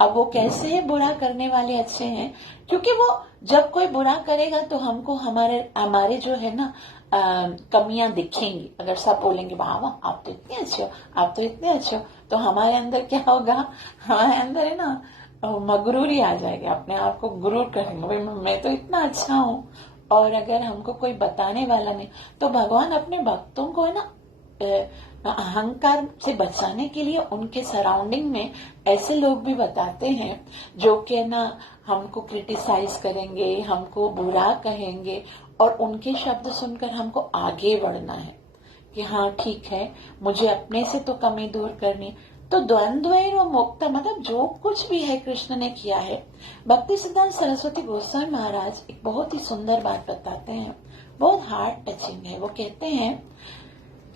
अब वो कैसे है बुरा करने वाले अच्छे हैं, क्योंकि वो जब कोई बुरा करेगा तो हमको हमारे हमारे जो है ना कमियां दिखेंगी। अगर सब बोलेंगे वाह वाह आप तो इतने अच्छे हो, आप तो इतने अच्छे हो, तो हमारे अंदर क्या होगा, हमारे अंदर है ना मगरूरी आ जाएगी, अपने आप को गुरूर करेंगे, भाई मैं तो इतना अच्छा हूँ। और अगर हमको कोई बताने वाला नहीं, तो भगवान अपने भक्तों को है ना अहंकार से बचाने के लिए उनके सराउंडिंग में ऐसे लोग भी बताते हैं जो कि ना हमको क्रिटिसाइज करेंगे, हमको बुरा कहेंगे, और उनके शब्द सुनकर हमको आगे बढ़ना है कि हाँ ठीक है, मुझे अपने से तो कमी दूर करनी। तो द्वंद्व और मुक्ता मतलब जो कुछ भी है कृष्ण ने किया है। भक्ति सिद्धांत सरस्वती गोस्वामी महाराज एक बहुत ही सुंदर बात बताते हैं, बहुत हार्ट टचिंग है। वो कहते हैं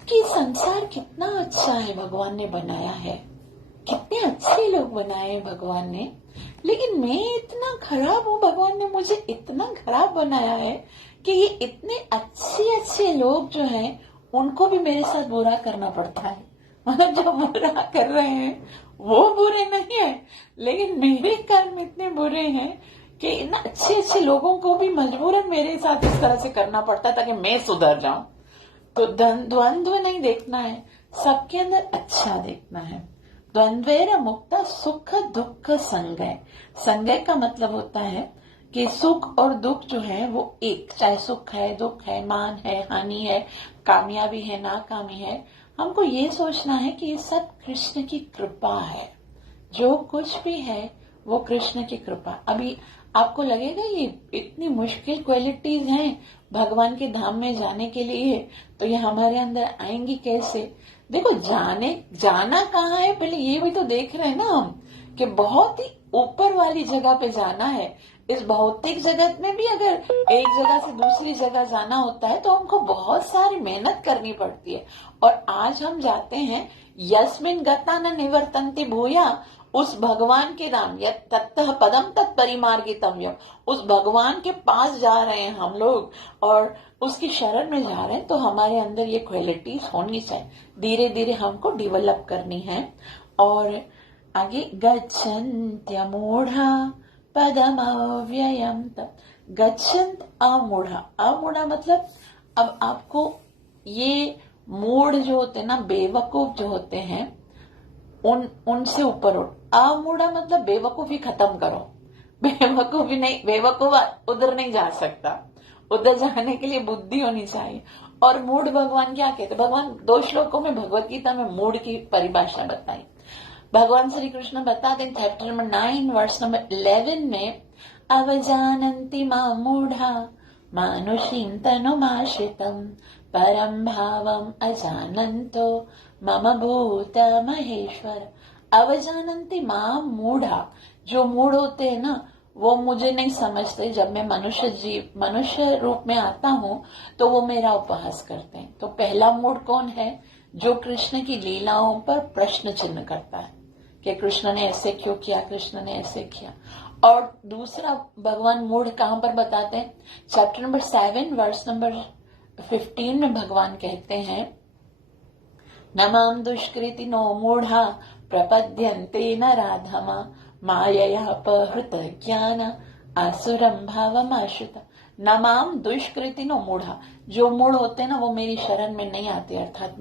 कि संसार कितना अच्छा है, भगवान ने बनाया है, कितने अच्छे लोग बनाए हैं भगवान ने, लेकिन मैं इतना खराब हूँ, भगवान ने मुझे इतना खराब बनाया है कि ये इतने अच्छे अच्छे लोग जो हैं उनको भी मेरे साथ बुरा करना पड़ता है। मतलब जो बुरा कर रहे हैं वो बुरे नहीं है, लेकिन मेरे कर्म इतने बुरे हैं कि इन अच्छे अच्छे लोगों को भी मजबूरन मेरे साथ इस तरह से करना पड़ता है ताकि मैं सुधर जाऊं। तो द्वंद्व नहीं देखना है, सबके अंदर अच्छा देखना है। द्वंद्वेर मुक्ता सुख दुख संगय। संगय का मतलब होता है कि सुख और दुख जो है वो एक, चाहे सुख है, दुख है, मान है, हानि है, कामयाबी है, नाकामी है, हमको ये सोचना है कि ये सब कृष्ण की कृपा है। जो कुछ भी है वो कृष्ण की कृपा। अभी आपको लगेगा ये इतनी मुश्किल क्वालिटीज हैं भगवान के धाम में जाने के लिए, तो ये हमारे अंदर आएंगी कैसे? देखो जाना कहाँ है पहले ये भी तो देख रहे हैं ना हम, कि बहुत ही ऊपर वाली जगह पे जाना है। इस भौतिक जगत में भी अगर एक जगह से दूसरी जगह जाना होता है तो हमको बहुत सारी मेहनत करनी पड़ती है। और आज हम जाते हैं यस्मिन गता न निवर्तन्ति भूया, उस भगवान के नाम या तत्तः पदम तत्परिमार्गितव्यम, उस भगवान के पास जा रहे हैं हम लोग और उसकी शरण में जा रहे हैं। तो हमारे अंदर ये क्वालिटीज होनी चाहिए, धीरे धीरे हमको डेवलप करनी है। और आगे गच्छन्त्यमूढ़ा पदमव्ययम् तत्, गच्छन्त अमूढ़ा, अमूढ़ा मतलब अब आपको ये मूढ़ जो होते हैं ना, बेवकूफ जो होते हैं, उनसे ऊपर उठ। अमूढ़ा मतलब बेवकूफी खत्म करो, बेवकूफी नहीं, बेवकूफ उधर नहीं जा सकता, उधर जाने के लिए बुद्धि होनी चाहिए। और मूढ़ भगवान क्या कहते? भगवान 2 श्लोकों में भगवत गीता में मूढ़ की परिभाषा बताई। भगवान श्री कृष्ण बताते हैं चैप्टर नंबर 9 वर्स नंबर 11 में, अवजानन्ति मां मूढ़ा मानुषीं तनुमाश्रितं परम भावम अजानन्तो मम भूत महेश्वर। अवजानन्ति मां मूढ़ा, जो मूढ़ होते हैं ना वो मुझे नहीं समझते। जब मैं मनुष्य रूप में आता हूँ तो वो मेरा उपहास करते हैं। तो पहला मूढ़ कौन है? जो कृष्ण की लीलाओं पर प्रश्न चिन्ह करता है कि कृष्ण ने ऐसे क्यों किया, कृष्ण ने ऐसे किया। और दूसरा भगवान मूढ़ कहां पर बताते हैं? चैप्टर नंबर 7 वर्स नंबर 15 में भगवान कहते हैं, नमाम दुष्कृति नो मूढ़ा प्रपद्यन्ते नराधमा मायया अपहृत ज्ञान आसुरम भावमाश्रिता। नमाम दुष्कृति नो मूढ़ा, जो मूढ़ होते हैं ना वो मेरी शरण में नहीं आते, अर्थात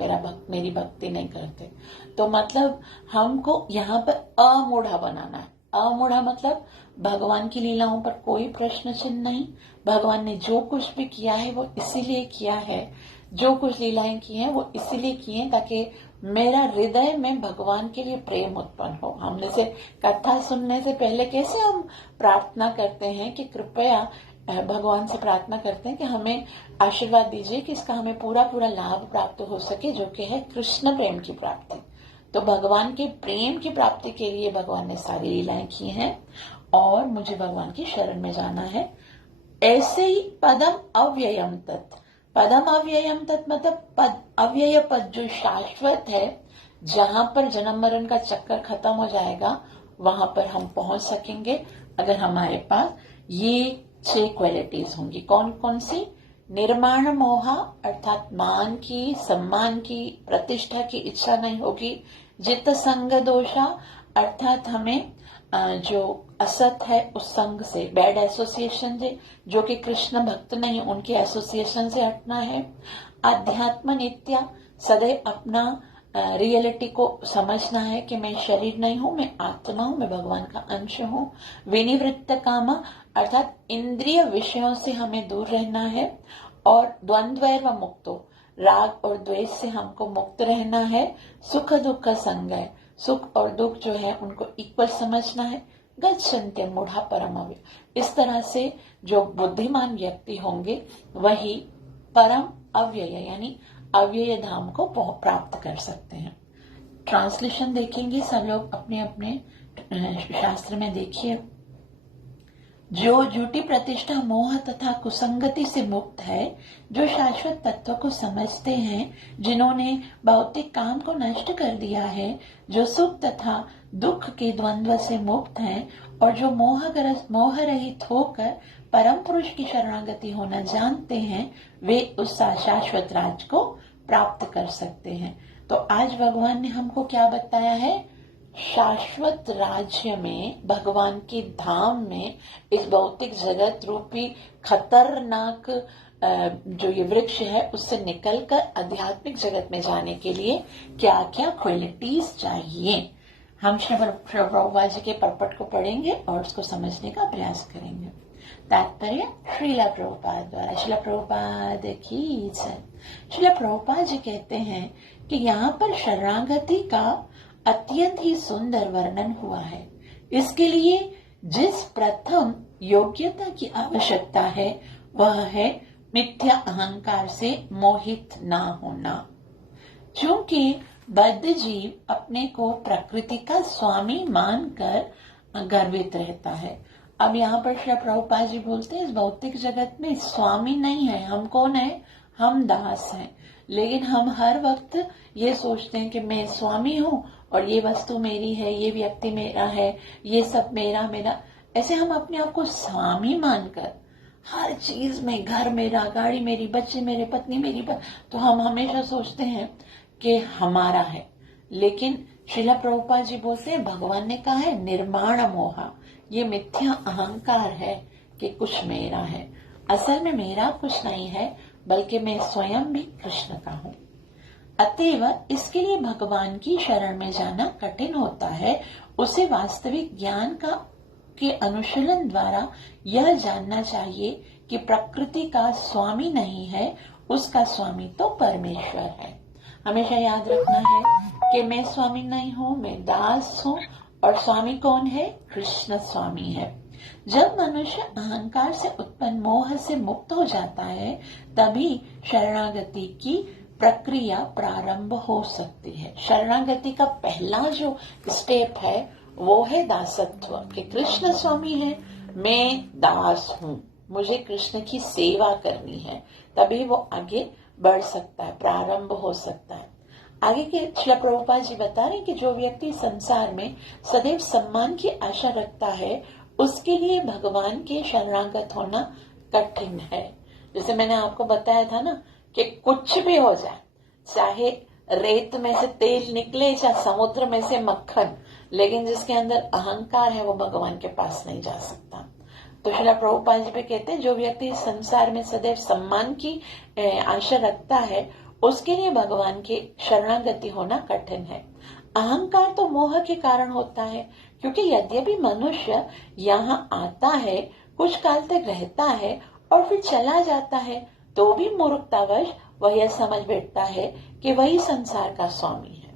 मेरी भक्ति नहीं करते। तो मतलब हमको यहाँ पर अमूढ़ा बनाना है। अमूढ़ा मतलब भगवान की लीलाओं पर कोई प्रश्न चिन्ह नहीं। भगवान ने जो कुछ भी किया है वो इसीलिए किया है, जो कुछ लीलाएं की हैं वो इसीलिए की हैं ताकि मेरा हृदय में भगवान के लिए प्रेम उत्पन्न हो। हमने से कथा सुनने से पहले कैसे हम प्रार्थना करते हैं कि कृपया भगवान से प्रार्थना करते हैं कि हमें आशीर्वाद दीजिए कि इसका हमें पूरा पूरा लाभ प्राप्त हो सके, जो कि है कृष्ण प्रेम की प्राप्ति। तो भगवान के प्रेम की प्राप्ति के लिए भगवान ने सारी लीलाएं की हैं और मुझे भगवान की शरण में जाना है। ऐसे ही पदम अव्ययम तत्, पदम अव्ययम तत् मतलब पद, अव्यय पद जो शाश्वत है, जहां पर जन्म मरण का चक्कर खत्म हो जाएगा, वहां पर हम पहुंच सकेंगे अगर हमारे पास ये 6 क्वालिटीज होंगी। कौन कौन सी? निर्माण मोह अर्थात मान की, सम्मान की, प्रतिष्ठा की इच्छा नहीं होगी। जित संग दोषा अर्थात हमें जो असत है उस संग से, बैड एसोसिएशन से, जो कि कृष्ण भक्त नहीं उनके एसोसिएशन से हटना है। अध्यात्म नित्या सदैव अपना रियलिटी को समझना है कि मैं शरीर नहीं हूं, मैं आत्मा हूं, मैं भगवान का अंश हूं। विनिवृत्त काम अर्थात इंद्रिय विषयों से हमें दूर रहना है। और द्वंद्वैर्व मुक्तो राग और द्वेष से हमको मुक्त रहना है। सुख दुख संगय सुख और दुख जो है उनको इक्वल समझना है। गच्छन्ते मूढ़ा परम अव्यय, इस तरह से जो बुद्धिमान व्यक्ति होंगे वही परम अव्यय यानी अव्यय धाम को प्राप्त कर सकते हैं। ट्रांसलेशन देखेंगे सब लोग अपने अपने शास्त्र में देखिए। जो झूठी प्रतिष्ठा मोह तथा कुसंगति से मुक्त है, जो शाश्वत तत्व को समझते हैं, जिन्होंने भौतिक काम को नष्ट कर दिया है, जो सुख तथा दुख के द्वंद्व से मुक्त हैं और जो मोह रहित होकर परम पुरुष की शरणागति होना जानते हैं, वे उस शाश्वत राज को प्राप्त कर सकते हैं। तो आज भगवान ने हमको क्या बताया है? शाश्वत राज्य में, भगवान की धाम में, इस भौतिक जगत रूपी खतरनाक जो ये वृक्ष है उससे निकलकर आध्यात्मिक जगत में जाने के लिए क्या क्या क्वालिटीज चाहिए, हम श्री प्रभुपाद जी के पर्पट को पढ़ेंगे और उसको समझने का प्रयास करेंगे। तात्पर्य श्रीला प्रभुपाद द्वारा। श्रीला प्रभुपाद की जय। श्रीला प्रभुपाद जी कहते हैं कि यहाँ पर शरणागति का अत्यंत ही सुंदर वर्णन हुआ है। इसके लिए जिस प्रथम योग्यता की आवश्यकता है वह है मिथ्या अहंकार से मोहित ना होना। चूंकि बद्ध जीव अपने को प्रकृति का स्वामी मानकर गर्वित रहता है। अब यहाँ पर श्री प्रभुपाद जी बोलते हैं इस भौतिक जगत में स्वामी नहीं है। हम कौन है? हम दास हैं। लेकिन हम हर वक्त ये सोचते हैं कि मैं स्वामी हूँ और ये वस्तु मेरी है, ये व्यक्ति मेरा है, ये सब मेरा। ऐसे हम अपने आप को स्वामी मानकर हर चीज में, घर मेरा, गाड़ी मेरी, बच्चे मेरे, पत्नी मेरी, तो हम हमेशा सोचते हैं कि हमारा है। लेकिन श्रीला प्रभुपाद जी बोलते हैं भगवान ने कहा है निर्माण मोह, ये मिथ्या अहंकार है कि कुछ मेरा है। असल में मेरा कुछ नहीं है, बल्कि मैं स्वयं भी कृष्ण का हूँ। अतएव इसके लिए भगवान की शरण में जाना कठिन होता है। उसे वास्तविक ज्ञान के अनुशीलन द्वारा यह जानना चाहिए कि प्रकृति का स्वामी नहीं है, उसका स्वामी तो परमेश्वर है। हमेशा याद रखना है कि मैं स्वामी नहीं हूँ, मैं दास हूँ और स्वामी कौन है? कृष्ण स्वामी है। जब मनुष्य अहंकार से उत्पन्न मोह से मुक्त हो जाता है तभी शरणागति की प्रक्रिया प्रारंभ हो सकती है। शरणागति का पहला जो स्टेप है वो है दासत्व, कि कृष्ण स्वामी है, मैं दास हूँ, मुझे कृष्ण की सेवा करनी है, तभी वो आगे बढ़ सकता है, प्रारंभ हो सकता है। आगे के श्रील प्रभुपाद जी बता रहे हैं कि जो व्यक्ति संसार में सदैव सम्मान की आशा रखता है उसके लिए भगवान के शरणागत होना कठिन है। जैसे मैंने आपको बताया था ना कि कुछ भी हो जाए, चाहे रेत में से तेल निकले, चाहे समुद्र में से मक्खन, लेकिन जिसके अंदर अहंकार है वो भगवान के पास नहीं जा सकता। तो श्रील प्रभुपाद जी भी कहते हैं जो व्यक्ति संसार में सदैव सम्मान की आशा रखता है उसके लिए भगवान के शरणागति होना कठिन है। अहंकार तो मोह के कारण होता है, क्योंकि यद्यपि मनुष्य यहाँ आता है, कुछ काल तक रहता है और फिर चला जाता है, तो भी मूर्खतावश वह यह समझ बैठता है कि वही संसार का स्वामी है।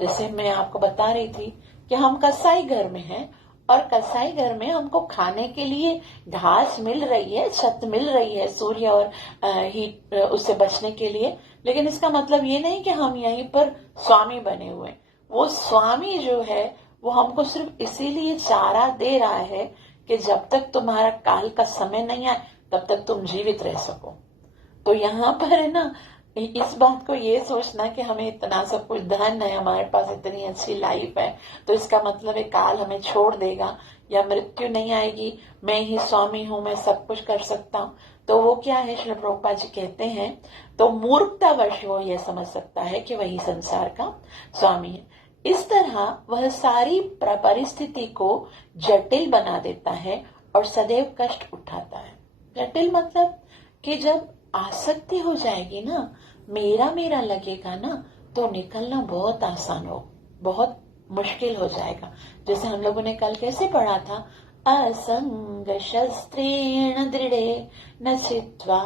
जैसे मैं आपको बता रही थी कि हम कसाई घर में हैं और कसाई घर में हमको खाने के लिए घास मिल रही है, छत मिल रही है, सूर्य और हीट उससे बचने के लिए, लेकिन इसका मतलब ये नहीं कि हम यहीं पर स्वामी बने हुए। वो स्वामी जो है वो हमको सिर्फ इसीलिए चारा दे रहा है कि जब तक तुम्हारा काल का समय नहीं आए तब तक तुम जीवित रह सको। तो यहाँ पर है ना, इस बात को ये सोचना कि हमें इतना सब कुछ धन है, हमारे पास इतनी अच्छी लाइफ है, तो इसका मतलब है काल हमें छोड़ देगा या मृत्यु नहीं आएगी, मैं ही स्वामी हूं, मैं सब कुछ कर सकता हूं। तो वो क्या है, श्रील प्रभुपाद जी कहते हैं, तो मूर्खतावश वो ये समझ सकता है कि वही संसार का स्वामी है। इस तरह वह सारी परिस्थिति को जटिल बना देता है और सदैव कष्ट उठाता है। जटिल मतलब कि जब आसक्ति हो जाएगी ना, मेरा मेरा लगेगा ना, तो निकलना बहुत आसान हो, बहुत मुश्किल हो जाएगा। जैसे हम लोगों ने कल कैसे पढ़ा था, असंग शस्त्रेण दृढ़े न चित्वा,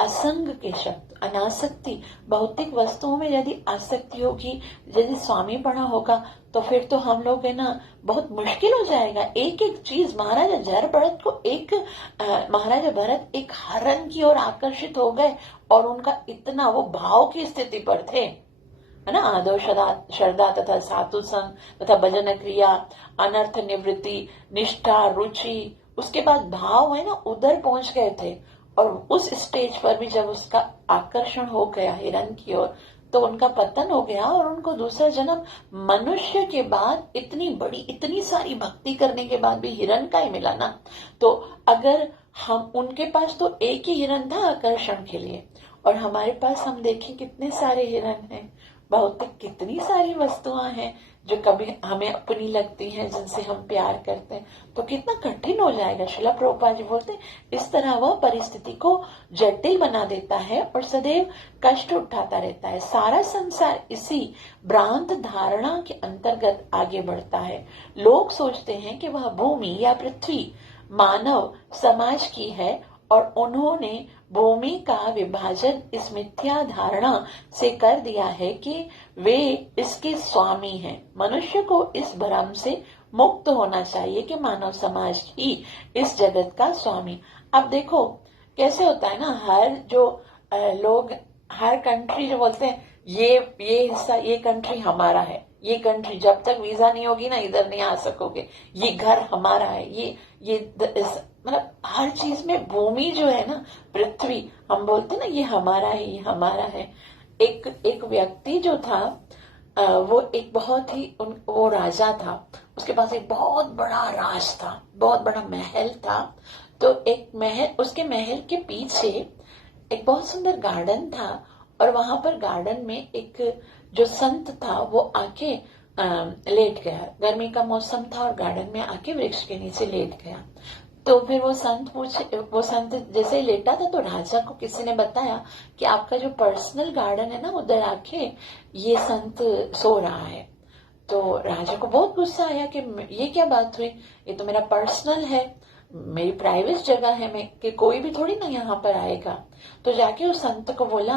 असंग के शब्द अनासक्ति, भौतिक वस्तुओं में यदि आसक्ति होगी, यदि स्वामी बना होगा, तो फिर तो हम लोग है ना बहुत मुश्किल हो जाएगा। एक एक चीज, महाराजा जर भरत को महाराजा भरत एक हरण की ओर आकर्षित हो गए और उनका इतना वो भाव की स्थिति पर थे, है ना, आदो श्रद्धा तथा साधु संग तथा भजन क्रिया, अनर्थ निवृत्ति, निष्ठा, रुचि, उसके बाद भाव है ना उधर पहुंच गए थे। और उस स्टेज पर भी जब उसका आकर्षण हो गया हिरण की ओर, तो उनका पतन हो गया और उनको दूसरा जन्म मनुष्य के बाद इतनी बड़ी, इतनी सारी भक्ति करने के बाद भी हिरण का ही मिला ना। तो अगर हम, उनके पास तो एक ही हिरण था आकर्षण के लिए, और हमारे पास हम देखें कितने सारे हिरण हैं, भौतिक कितनी सारी वस्तुएं हैं जो कभी हमें अपनी लगती हैं, जिनसे हम प्यार करते हैं, तो कितना कठिन हो जाएगा। श्रील प्रभुपाद जी बोलते हैं, इस तरह वह परिस्थिति को जटिल बना देता है और सदैव कष्ट उठाता रहता है। सारा संसार इसी भ्रांत धारणा के अंतर्गत आगे बढ़ता है। लोग सोचते हैं कि वह भूमि या पृथ्वी मानव समाज की है और उन्होंने भूमि का विभाजन इस मिथ्या धारणा से कर दिया है कि वे इसके स्वामी हैं। मनुष्य को इस भ्रम से मुक्त होना चाहिए कि मानव समाज ही इस जगत का स्वामी। अब देखो कैसे होता है ना, हर जो लोग, हर कंट्री जो बोलते हैं ये हिस्सा, ये कंट्री हमारा है, ये कंट्री जब तक वीजा नहीं होगी ना इधर नहीं आ सकोगे, ये घर हमारा है, ये मतलब हर चीज में भूमि जो है ना, पृथ्वी, हम बोलते ना ये हमारा है, ये हमारा है। एक व्यक्ति जो था, वो एक बहुत ही वो राजा था, उसके पास एक बहुत बड़ा राज था, बहुत बड़ा महल था। तो एक महल, उसके महल के पीछे एक बहुत सुंदर गार्डन था, और वहां पर गार्डन में एक जो संत था वो आके लेट गया। गर्मी का मौसम था और गार्डन में आके वृक्ष के नीचे लेट गया। तो फिर वो संत जैसे ही लेटा था, तो राजा को किसी ने बताया कि आपका जो पर्सनल गार्डन है ना, उधर आके ये संत सो रहा है। तो राजा को बहुत गुस्सा आया कि ये क्या बात हुई, ये तो मेरा पर्सनल है, मेरी प्राइवेट जगह है, मैं कि कोई भी थोड़ी ना यहाँ पर आएगा। तो जाके उस संत को बोला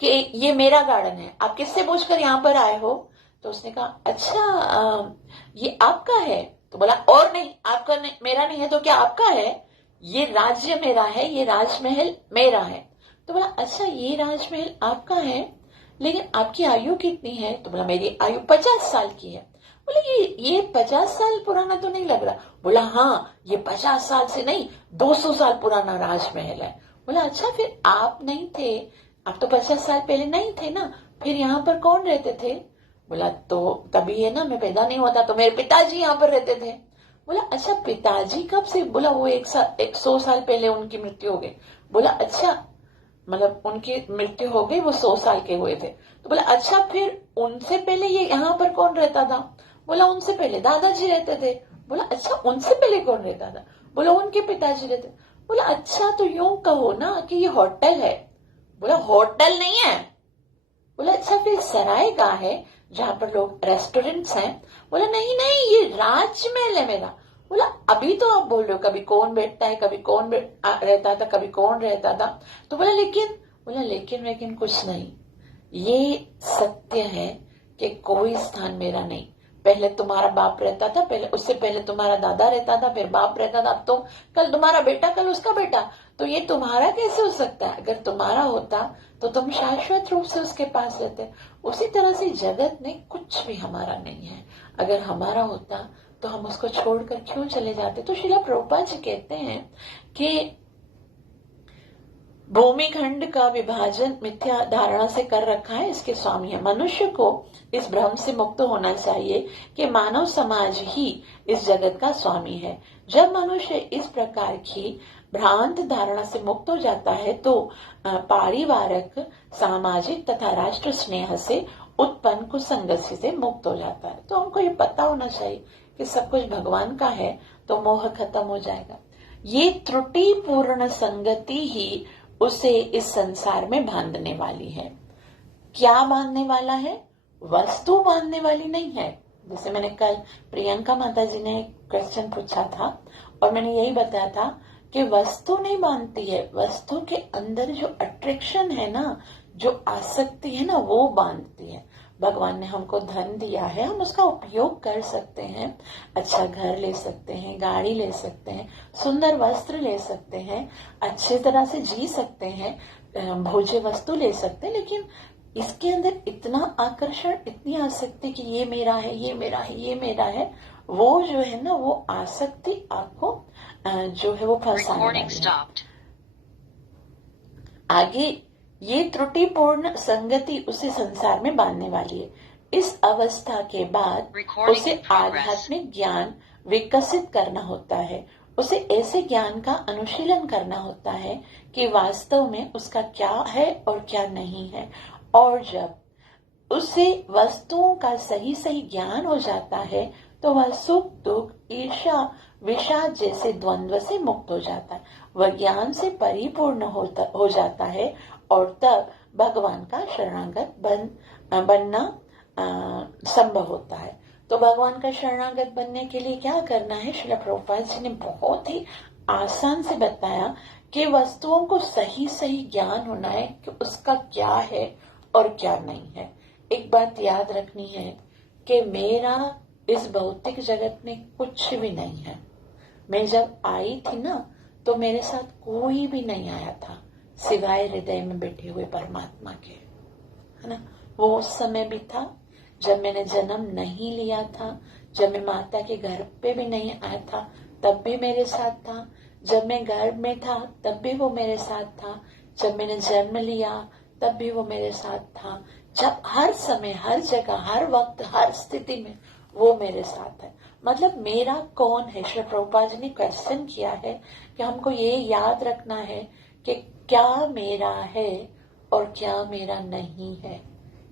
कि ये मेरा गार्डन है, आप किससे पूछकर यहाँ पर आए हो? तो उसने कहा अच्छा ये आपका है? तो बोला और नहीं, आपका नहीं, मेरा नहीं है तो क्या आपका है? ये राज्य मेरा है, ये राजमहल मेरा है। तो बोला अच्छा ये राजमहल आपका है, लेकिन आपकी आयु कितनी है? तो बोला मेरी आयु 50 साल की है। बोले ये 50 साल पुराना तो नहीं लग रहा? बोला हाँ, ये 50 साल से नहीं 200 साल पुराना राजमहल है। बोला अच्छा फिर आप नहीं थे, आप तो 50 साल पहले नहीं थे ना, फिर यहाँ पर कौन रहते थे? बोला तो तभी है ना, मैं पैदा नहीं होता तो मेरे पिताजी यहाँ पर रहते थे। बोला अच्छा पिताजी कब से? बोला वो 100 साल पहले उनकी मृत्यु हो गई। बोला अच्छा, मतलब उनकी मृत्यु हो गई, वो 100 साल के हुए थे। तो बोला अच्छा फिर उनसे पहले ये यहाँ पर कौन रहता था? बोला उनसे पहले दादाजी रहते थे। बोला अच्छा उनसे पहले कौन रहता था? बोला उनके पिताजी रहते। बोला अच्छा तो यूं कहो ना कि ये होटल है। बोला होटल नहीं है। बोला अच्छा फिर सरायगाह है जहां पर लोग, रेस्टोरेंट्स हैं? बोला नहीं नहीं, ये राजमहल है मेरा। बोला अभी तो आप बोल रहे हो कभी कौन बैठता है, कभी कौन रहता था, कभी कौन रहता था। तो बोला लेकिन कुछ नहीं, ये सत्य है कि कोई स्थान मेरा नहीं। पहले तुम्हारा बाप रहता था, पहले उससे पहले तुम्हारा दादा रहता था, फिर बाप रहता था, अब तो कल तुम्हारा बेटा, कल उसका बेटा। तो ये तुम्हारा कैसे हो सकता है? अगर तुम्हारा होता तो तुम शाश्वत रूप से उसके पास रहते। उसी तरह से जगत में कुछ भी हमारा नहीं है। अगर हमारा होता तो हम उसको छोड़कर क्यों चले जाते? तो श्रील प्रभुपाद जी कहते हैं कि भूमिखंड का विभाजन मिथ्या धारणा से कर रखा है, इसके स्वामी है। मनुष्य को इस भ्रम से मुक्त होना चाहिए कि मानव समाज ही इस जगत का स्वामी है। जब मनुष्य इस प्रकार की भ्रांत धारणा से मुक्त हो जाता है तो पारिवारिक, सामाजिक तथा राष्ट्र स्नेह से उत्पन्न कुसंगति से मुक्त हो जाता है। तो हमको ये पता होना चाहिए कि सब कुछ भगवान का है, तो मोह खत्म हो जाएगा। ये त्रुटिपूर्ण संगति ही उसे इस संसार में बांधने वाली है। क्या बांधने वाला है? वस्तु बांधने वाली नहीं है। जैसे मैंने कल प्रियंका माता जी ने क्वेश्चन पूछा था और मैंने यही बताया था कि वस्तु नहीं बांधती है, वस्तु के अंदर जो अट्रैक्शन है ना, जो आसक्ति है ना, वो बांधती है। भगवान ने हमको धन दिया है, हम उसका उपयोग कर सकते हैं। अच्छा घर ले सकते हैं, गाड़ी ले सकते हैं, सुंदर वस्त्र ले सकते हैं, अच्छे तरह से जी सकते हैं, भोज्य वस्तु ले सकते हैं, लेकिन इसके अंदर इतना आकर्षण, इतनी आसक्ति कि ये मेरा है, ये मेरा है, ये मेरा है, वो जो है ना, वो आसक्ति आपको जो है वो फंसाने वाली है। आगे ये त्रुटिपूर्ण संगति उसे संसार में बांधने वाली है। इस अवस्था के बाद उसे आध्यात्मिक ज्ञान विकसित करना होता है। उसे ऐसे ज्ञान का अनुशीलन करना होता है कि वास्तव में उसका क्या है और क्या नहीं है। और जब उसे वस्तुओं का सही सही ज्ञान हो जाता है तो वह सुख दुख, ईर्ष्या, विषाद जैसे द्वंद्व से मुक्त हो जाता है। वह ज्ञान से परिपूर्ण हो जाता है और तब भगवान का शरणागत बनना संभव होता है। तो भगवान का शरणागत बनने के लिए क्या करना है? श्रील प्रभुपाद जी ने बहुत ही आसान से बताया कि वस्तुओं को सही सही ज्ञान होना है कि उसका क्या है और क्या नहीं है। एक बात याद रखनी है कि मेरा इस भौतिक जगत में कुछ भी नहीं है। मैं जब आई थी ना, तो मेरे साथ कोई भी नहीं आया था सिवाय हृदय में बैठे हुए परमात्मा के, है ना। वो उस समय भी था जब मैंने जन्म नहीं लिया था, जब मैं माता के घर पे भी नहीं आया था तब भी मेरे साथ था, जब मैं गर्भ में था तब भी वो मेरे साथ था, जब मैंने जन्म लिया तब भी वो मेरे साथ था। जब हर समय, हर जगह, हर वक्त, हर स्थिति में वो मेरे साथ है। मतलब मेरा कौन है? श्री प्रभुपाद जी ने क्वेश्चन किया है कि हमको ये याद रखना है कि क्या मेरा है और क्या मेरा नहीं है,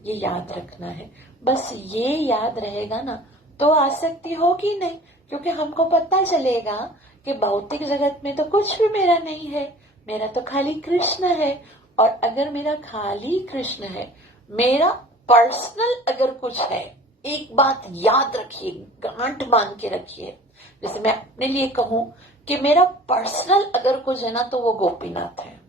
ये याद रखना है। बस ये याद रहेगा ना तो आसक्ति होगी नहीं, क्योंकि हमको पता चलेगा कि भौतिक जगत में तो कुछ भी मेरा नहीं है, मेरा तो खाली कृष्ण है। और अगर मेरा खाली कृष्ण है, मेरा पर्सनल अगर कुछ है, एक बात याद रखिए, गांठ बांध के रखिए। जैसे मैं अपने लिए कहूं कि मेरा पर्सनल अगर कुछ है ना तो वो गोपीनाथ है।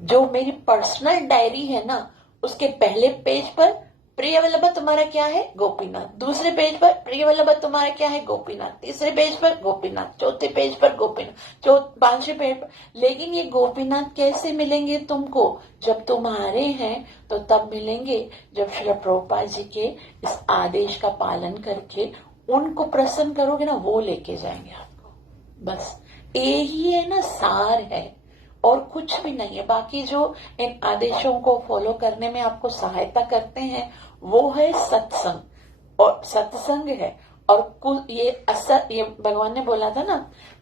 जो मेरी पर्सनल डायरी है ना, उसके पहले पेज पर प्रिय वल्लभ तुम्हारा क्या है? गोपीनाथ। दूसरे पेज पर प्रिय वल्लभ तुम्हारा क्या है? गोपीनाथ। तीसरे पेज पर गोपीनाथ। चौथे पेज पर गोपीनाथ। पांचवें पेज पर। लेकिन ये गोपीनाथ कैसे मिलेंगे तुमको? जब तुम्हारे हैं तो तब मिलेंगे जब श्री प्रभुपाद जी के इस आदेश का पालन करके उनको प्रसन्न करोगे ना, वो लेके जाएंगे आपको। बस यही है ना, सार है और कुछ भी नहीं है। बाकी जो इन आदेशों को फॉलो करने में आपको सहायता करते हैं वो है सत्संग, और सत्संग है। और ये असर, ये भगवान ने बोला था ना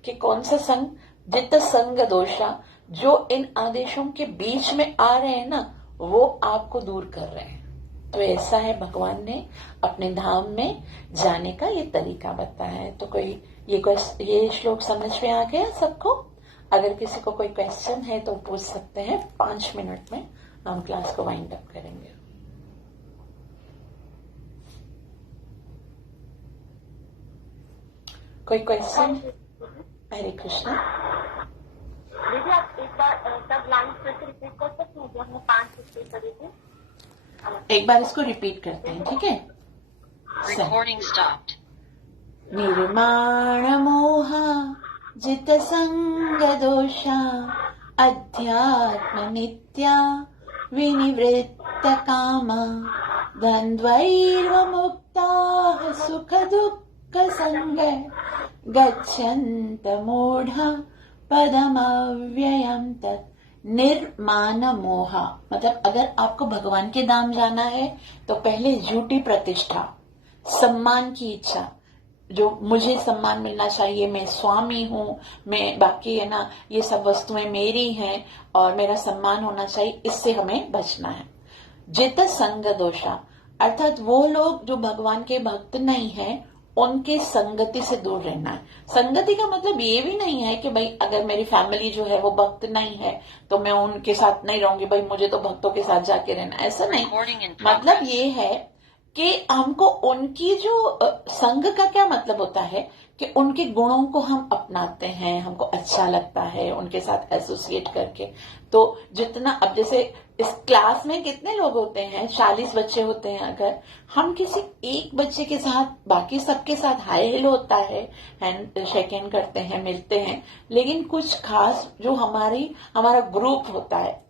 कि कौन सा संग? जित संग दोषा। जो इन आदेशों के बीच में आ रहे हैं ना, वो आपको दूर कर रहे हैं। तो ऐसा है, भगवान ने अपने धाम में जाने का ये तरीका बताया है। तो कोई ये श्लोक समझ में आ गया सबको? अगर किसी को कोई क्वेश्चन है तो पूछ सकते हैं। 5 मिनट में हम क्लास को वाइंड अप करेंगे। कोई क्वेश्चन? हरे कृष्णा। दीदी आप एक बार सब लाइन फिर से रिपीट कर सकते हैं जो हमने 5 रिपीट करे थे? एक बार इसको रिपीट करते हैं, ठीक है? Recording stopped. निर्माण मोहा जित संग दोषा अध्यात्म नित्या विनिवृत्त कामा द्वन्द्वैर्विमुक्ताः सुख दुःख संग गच्छन्त मूढ़ा पदमव्ययं तत् निर्माण मोहा, मतलब अगर आपको भगवान के धाम जाना है तो पहले झूठी प्रतिष्ठा, सम्मान की इच्छा, जो मुझे सम्मान मिलना चाहिए, मैं स्वामी हूँ, मैं बाकी है ना ये सब वस्तुएं मेरी हैं और मेरा सम्मान होना चाहिए, इससे हमें बचना है। जित संग दोषा, अर्थात वो लोग जो भगवान के भक्त नहीं है उनके संगति से दूर रहना है। संगति का मतलब ये भी नहीं है कि भाई अगर मेरी फैमिली जो है वो भक्त नहीं है तो मैं उनके साथ नहीं रहूंगी, भाई मुझे तो भक्तों के साथ जाके रहना, ऐसा नहीं। मतलब ये है कि हमको उनकी जो संग का क्या मतलब होता है कि उनके गुणों को हम अपनाते हैं, हमको अच्छा लगता है उनके साथ एसोसिएट करके। तो जितना, अब जैसे इस क्लास में कितने लोग होते हैं, 40 बच्चे होते हैं, अगर हम किसी एक बच्चे के साथ बाकी सबके साथ हाय हेलो होता है, हैंड शेक हैंड करते हैं, मिलते हैं, लेकिन कुछ खास जो हमारा ग्रुप होता है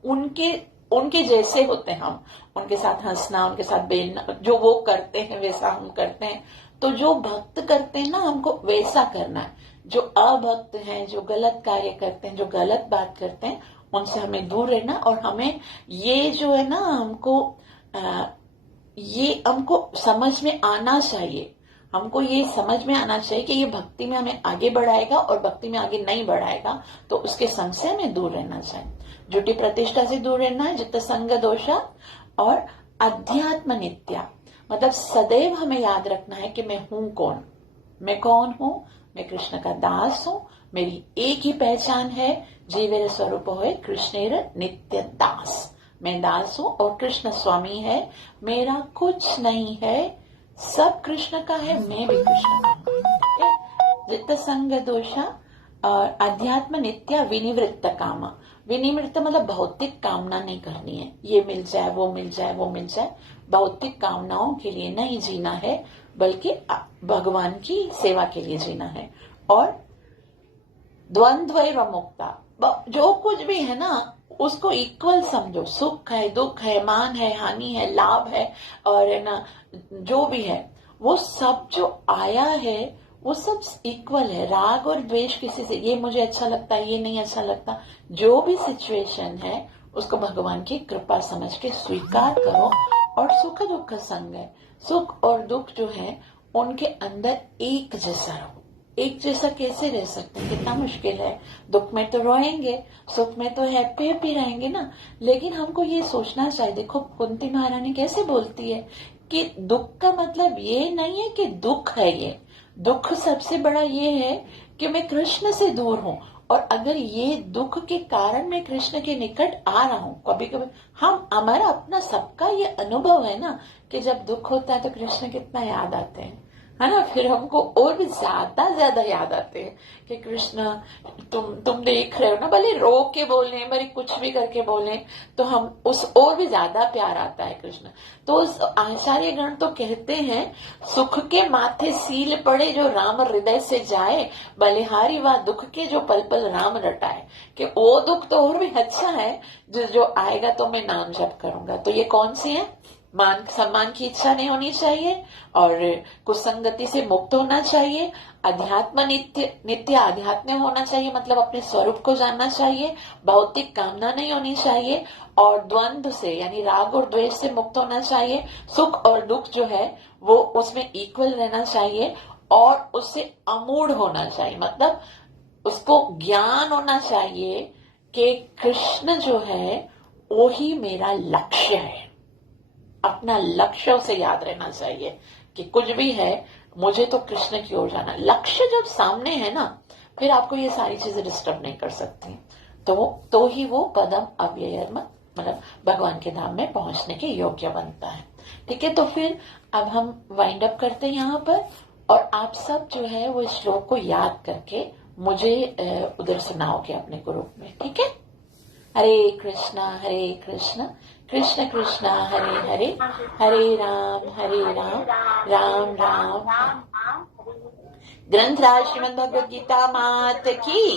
उनके जैसे होते हैं हम, उनके साथ हंसना, उनके साथ बेलना, जो वो करते हैं वैसा हम करते हैं। तो जो भक्त करते हैं ना हमको वैसा करना है। जो अभक्त हैं, जो गलत कार्य करते हैं, जो गलत बात करते हैं, उनसे हमें दूर रहना। और हमें ये जो है ना ये हमको समझ में आना चाहिए, हमको ये समझ में आना चाहिए कि ये भक्ति में हमें आगे बढ़ाएगा और भक्ति में आगे नहीं बढ़ाएगा, तो उसके संग से हमें दूर रहना चाहिए। झूठी प्रतिष्ठा से दूर रहना है, जित संग दोषा। और अध्यात्म नित्या, मतलब सदैव हमें याद रखना है कि मैं हूं कौन, मैं कौन हूं, मैं कृष्ण का दास हूं, मेरी एक ही पहचान है, जीवेर स्वरूप होए कृष्णेर नित्य दास, मैं दास हूं और कृष्ण स्वामी है, मेरा कुछ नहीं है, सब कृष्ण का है, मैं भी कृष्ण का हूं। जित संग दोषा और अध्यात्म नित्या विनिवृत्त कामा। विनिवृत्त मतलब भौतिक कामना नहीं करनी है, ये मिल जाए वो मिल जाए वो मिल जाए, भौतिक कामनाओं के लिए नहीं जीना है, बल्कि भगवान की सेवा के लिए जीना है। और द्वंद्व मुक्ता, जो कुछ भी है ना उसको इक्वल समझो, सुख है, दुख है, मान है, हानि है, लाभ है, और है ना जो भी है वो सब जो आया है वो सब इक्वल है। राग और द्वेष किसी से, ये मुझे अच्छा लगता है, ये नहीं अच्छा लगता, जो भी सिचुएशन है उसको भगवान की कृपा समझ के स्वीकार करो। और सुख दुख संग है, सुख और दुख जो है उनके अंदर एक जैसा रहो। एक जैसा कैसे रह सकते हैं, कितना मुश्किल है। दुख में तो रोएंगे, सुख में तो हैप्पी रहेंगे ना। लेकिन हमको ये सोचना चाहिए, देखो कुंती महारानी कैसे बोलती है कि दुख का मतलब ये नहीं है कि दुख है, ये दुख सबसे बड़ा ये है कि मैं कृष्ण से दूर हूं। और अगर ये दुख के कारण मैं कृष्ण के निकट आ रहा हूं, कभी कभी हमारा अपना सबका ये अनुभव है ना कि जब दुख होता है तो कृष्ण कितना याद आते हैं, है ना। फिर हमको और भी ज्यादा याद आते हैं कि कृष्ण तुम देख रहे हो ना, भले रो के बोले, भले कुछ भी करके बोले, तो हम उस और भी ज्यादा प्यार आता है कृष्ण। तो आचार्य गण तो कहते हैं, सुख के माथे सील पड़े जो राम हृदय से जाए, बलिहारी व दुख के जो पल पल राम रटाए। कि वो दुख तो और भी अच्छा है, जो आएगा तो मैं नाम जप करूंगा। तो ये कौन सी है? मान सम्मान की इच्छा नहीं होनी चाहिए, और कुसंगति से मुक्त होना चाहिए, अध्यात्म नित्य आध्यात्म होना चाहिए, मतलब अपने स्वरूप को जानना चाहिए, भौतिक कामना नहीं होनी चाहिए, और द्वंद्व से यानी राग और द्वेष से मुक्त होना चाहिए। सुख और दुख जो है वो उसमें इक्वल रहना चाहिए, और उससे अमूढ़ होना चाहिए, मतलब उसको ज्ञान होना चाहिए कि कृष्ण जो है वो ही मेरा लक्ष्य है। अपना लक्ष्य से याद रहना चाहिए कि कुछ भी है मुझे तो कृष्ण की ओर जाना। लक्ष्य जब सामने है ना, फिर आपको ये सारी चीजें डिस्टर्ब नहीं कर सकती। तो ही वो पदम अव्ययम, मतलब भगवान के धाम में पहुंचने के योग्य बनता है। ठीक है, तो फिर अब हम वाइंड अप करते हैं यहाँ पर, और आप सब जो है वो श्लोक को याद करके मुझे उधर सुनाओगे अपने ग्रुप में। ठीक है, हरे कृष्णा कृष्ण कृष्णा हरे हरे, हरे राम राम राम। ग्रंथराज श्रीमद् भगवद गीता मात की,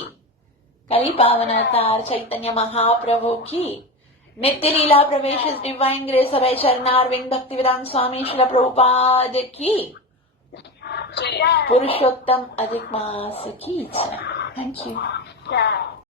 कली पावन अवतार चैतन्य महाप्रभु की, नित्य लीला प्रवेश डिवाइन ग्रेस अभय चरणारविंद भक्ति वेदांत स्वामी श्रील प्रभुपाद की, पुरुषोत्तम अधिक मास की। Thank you.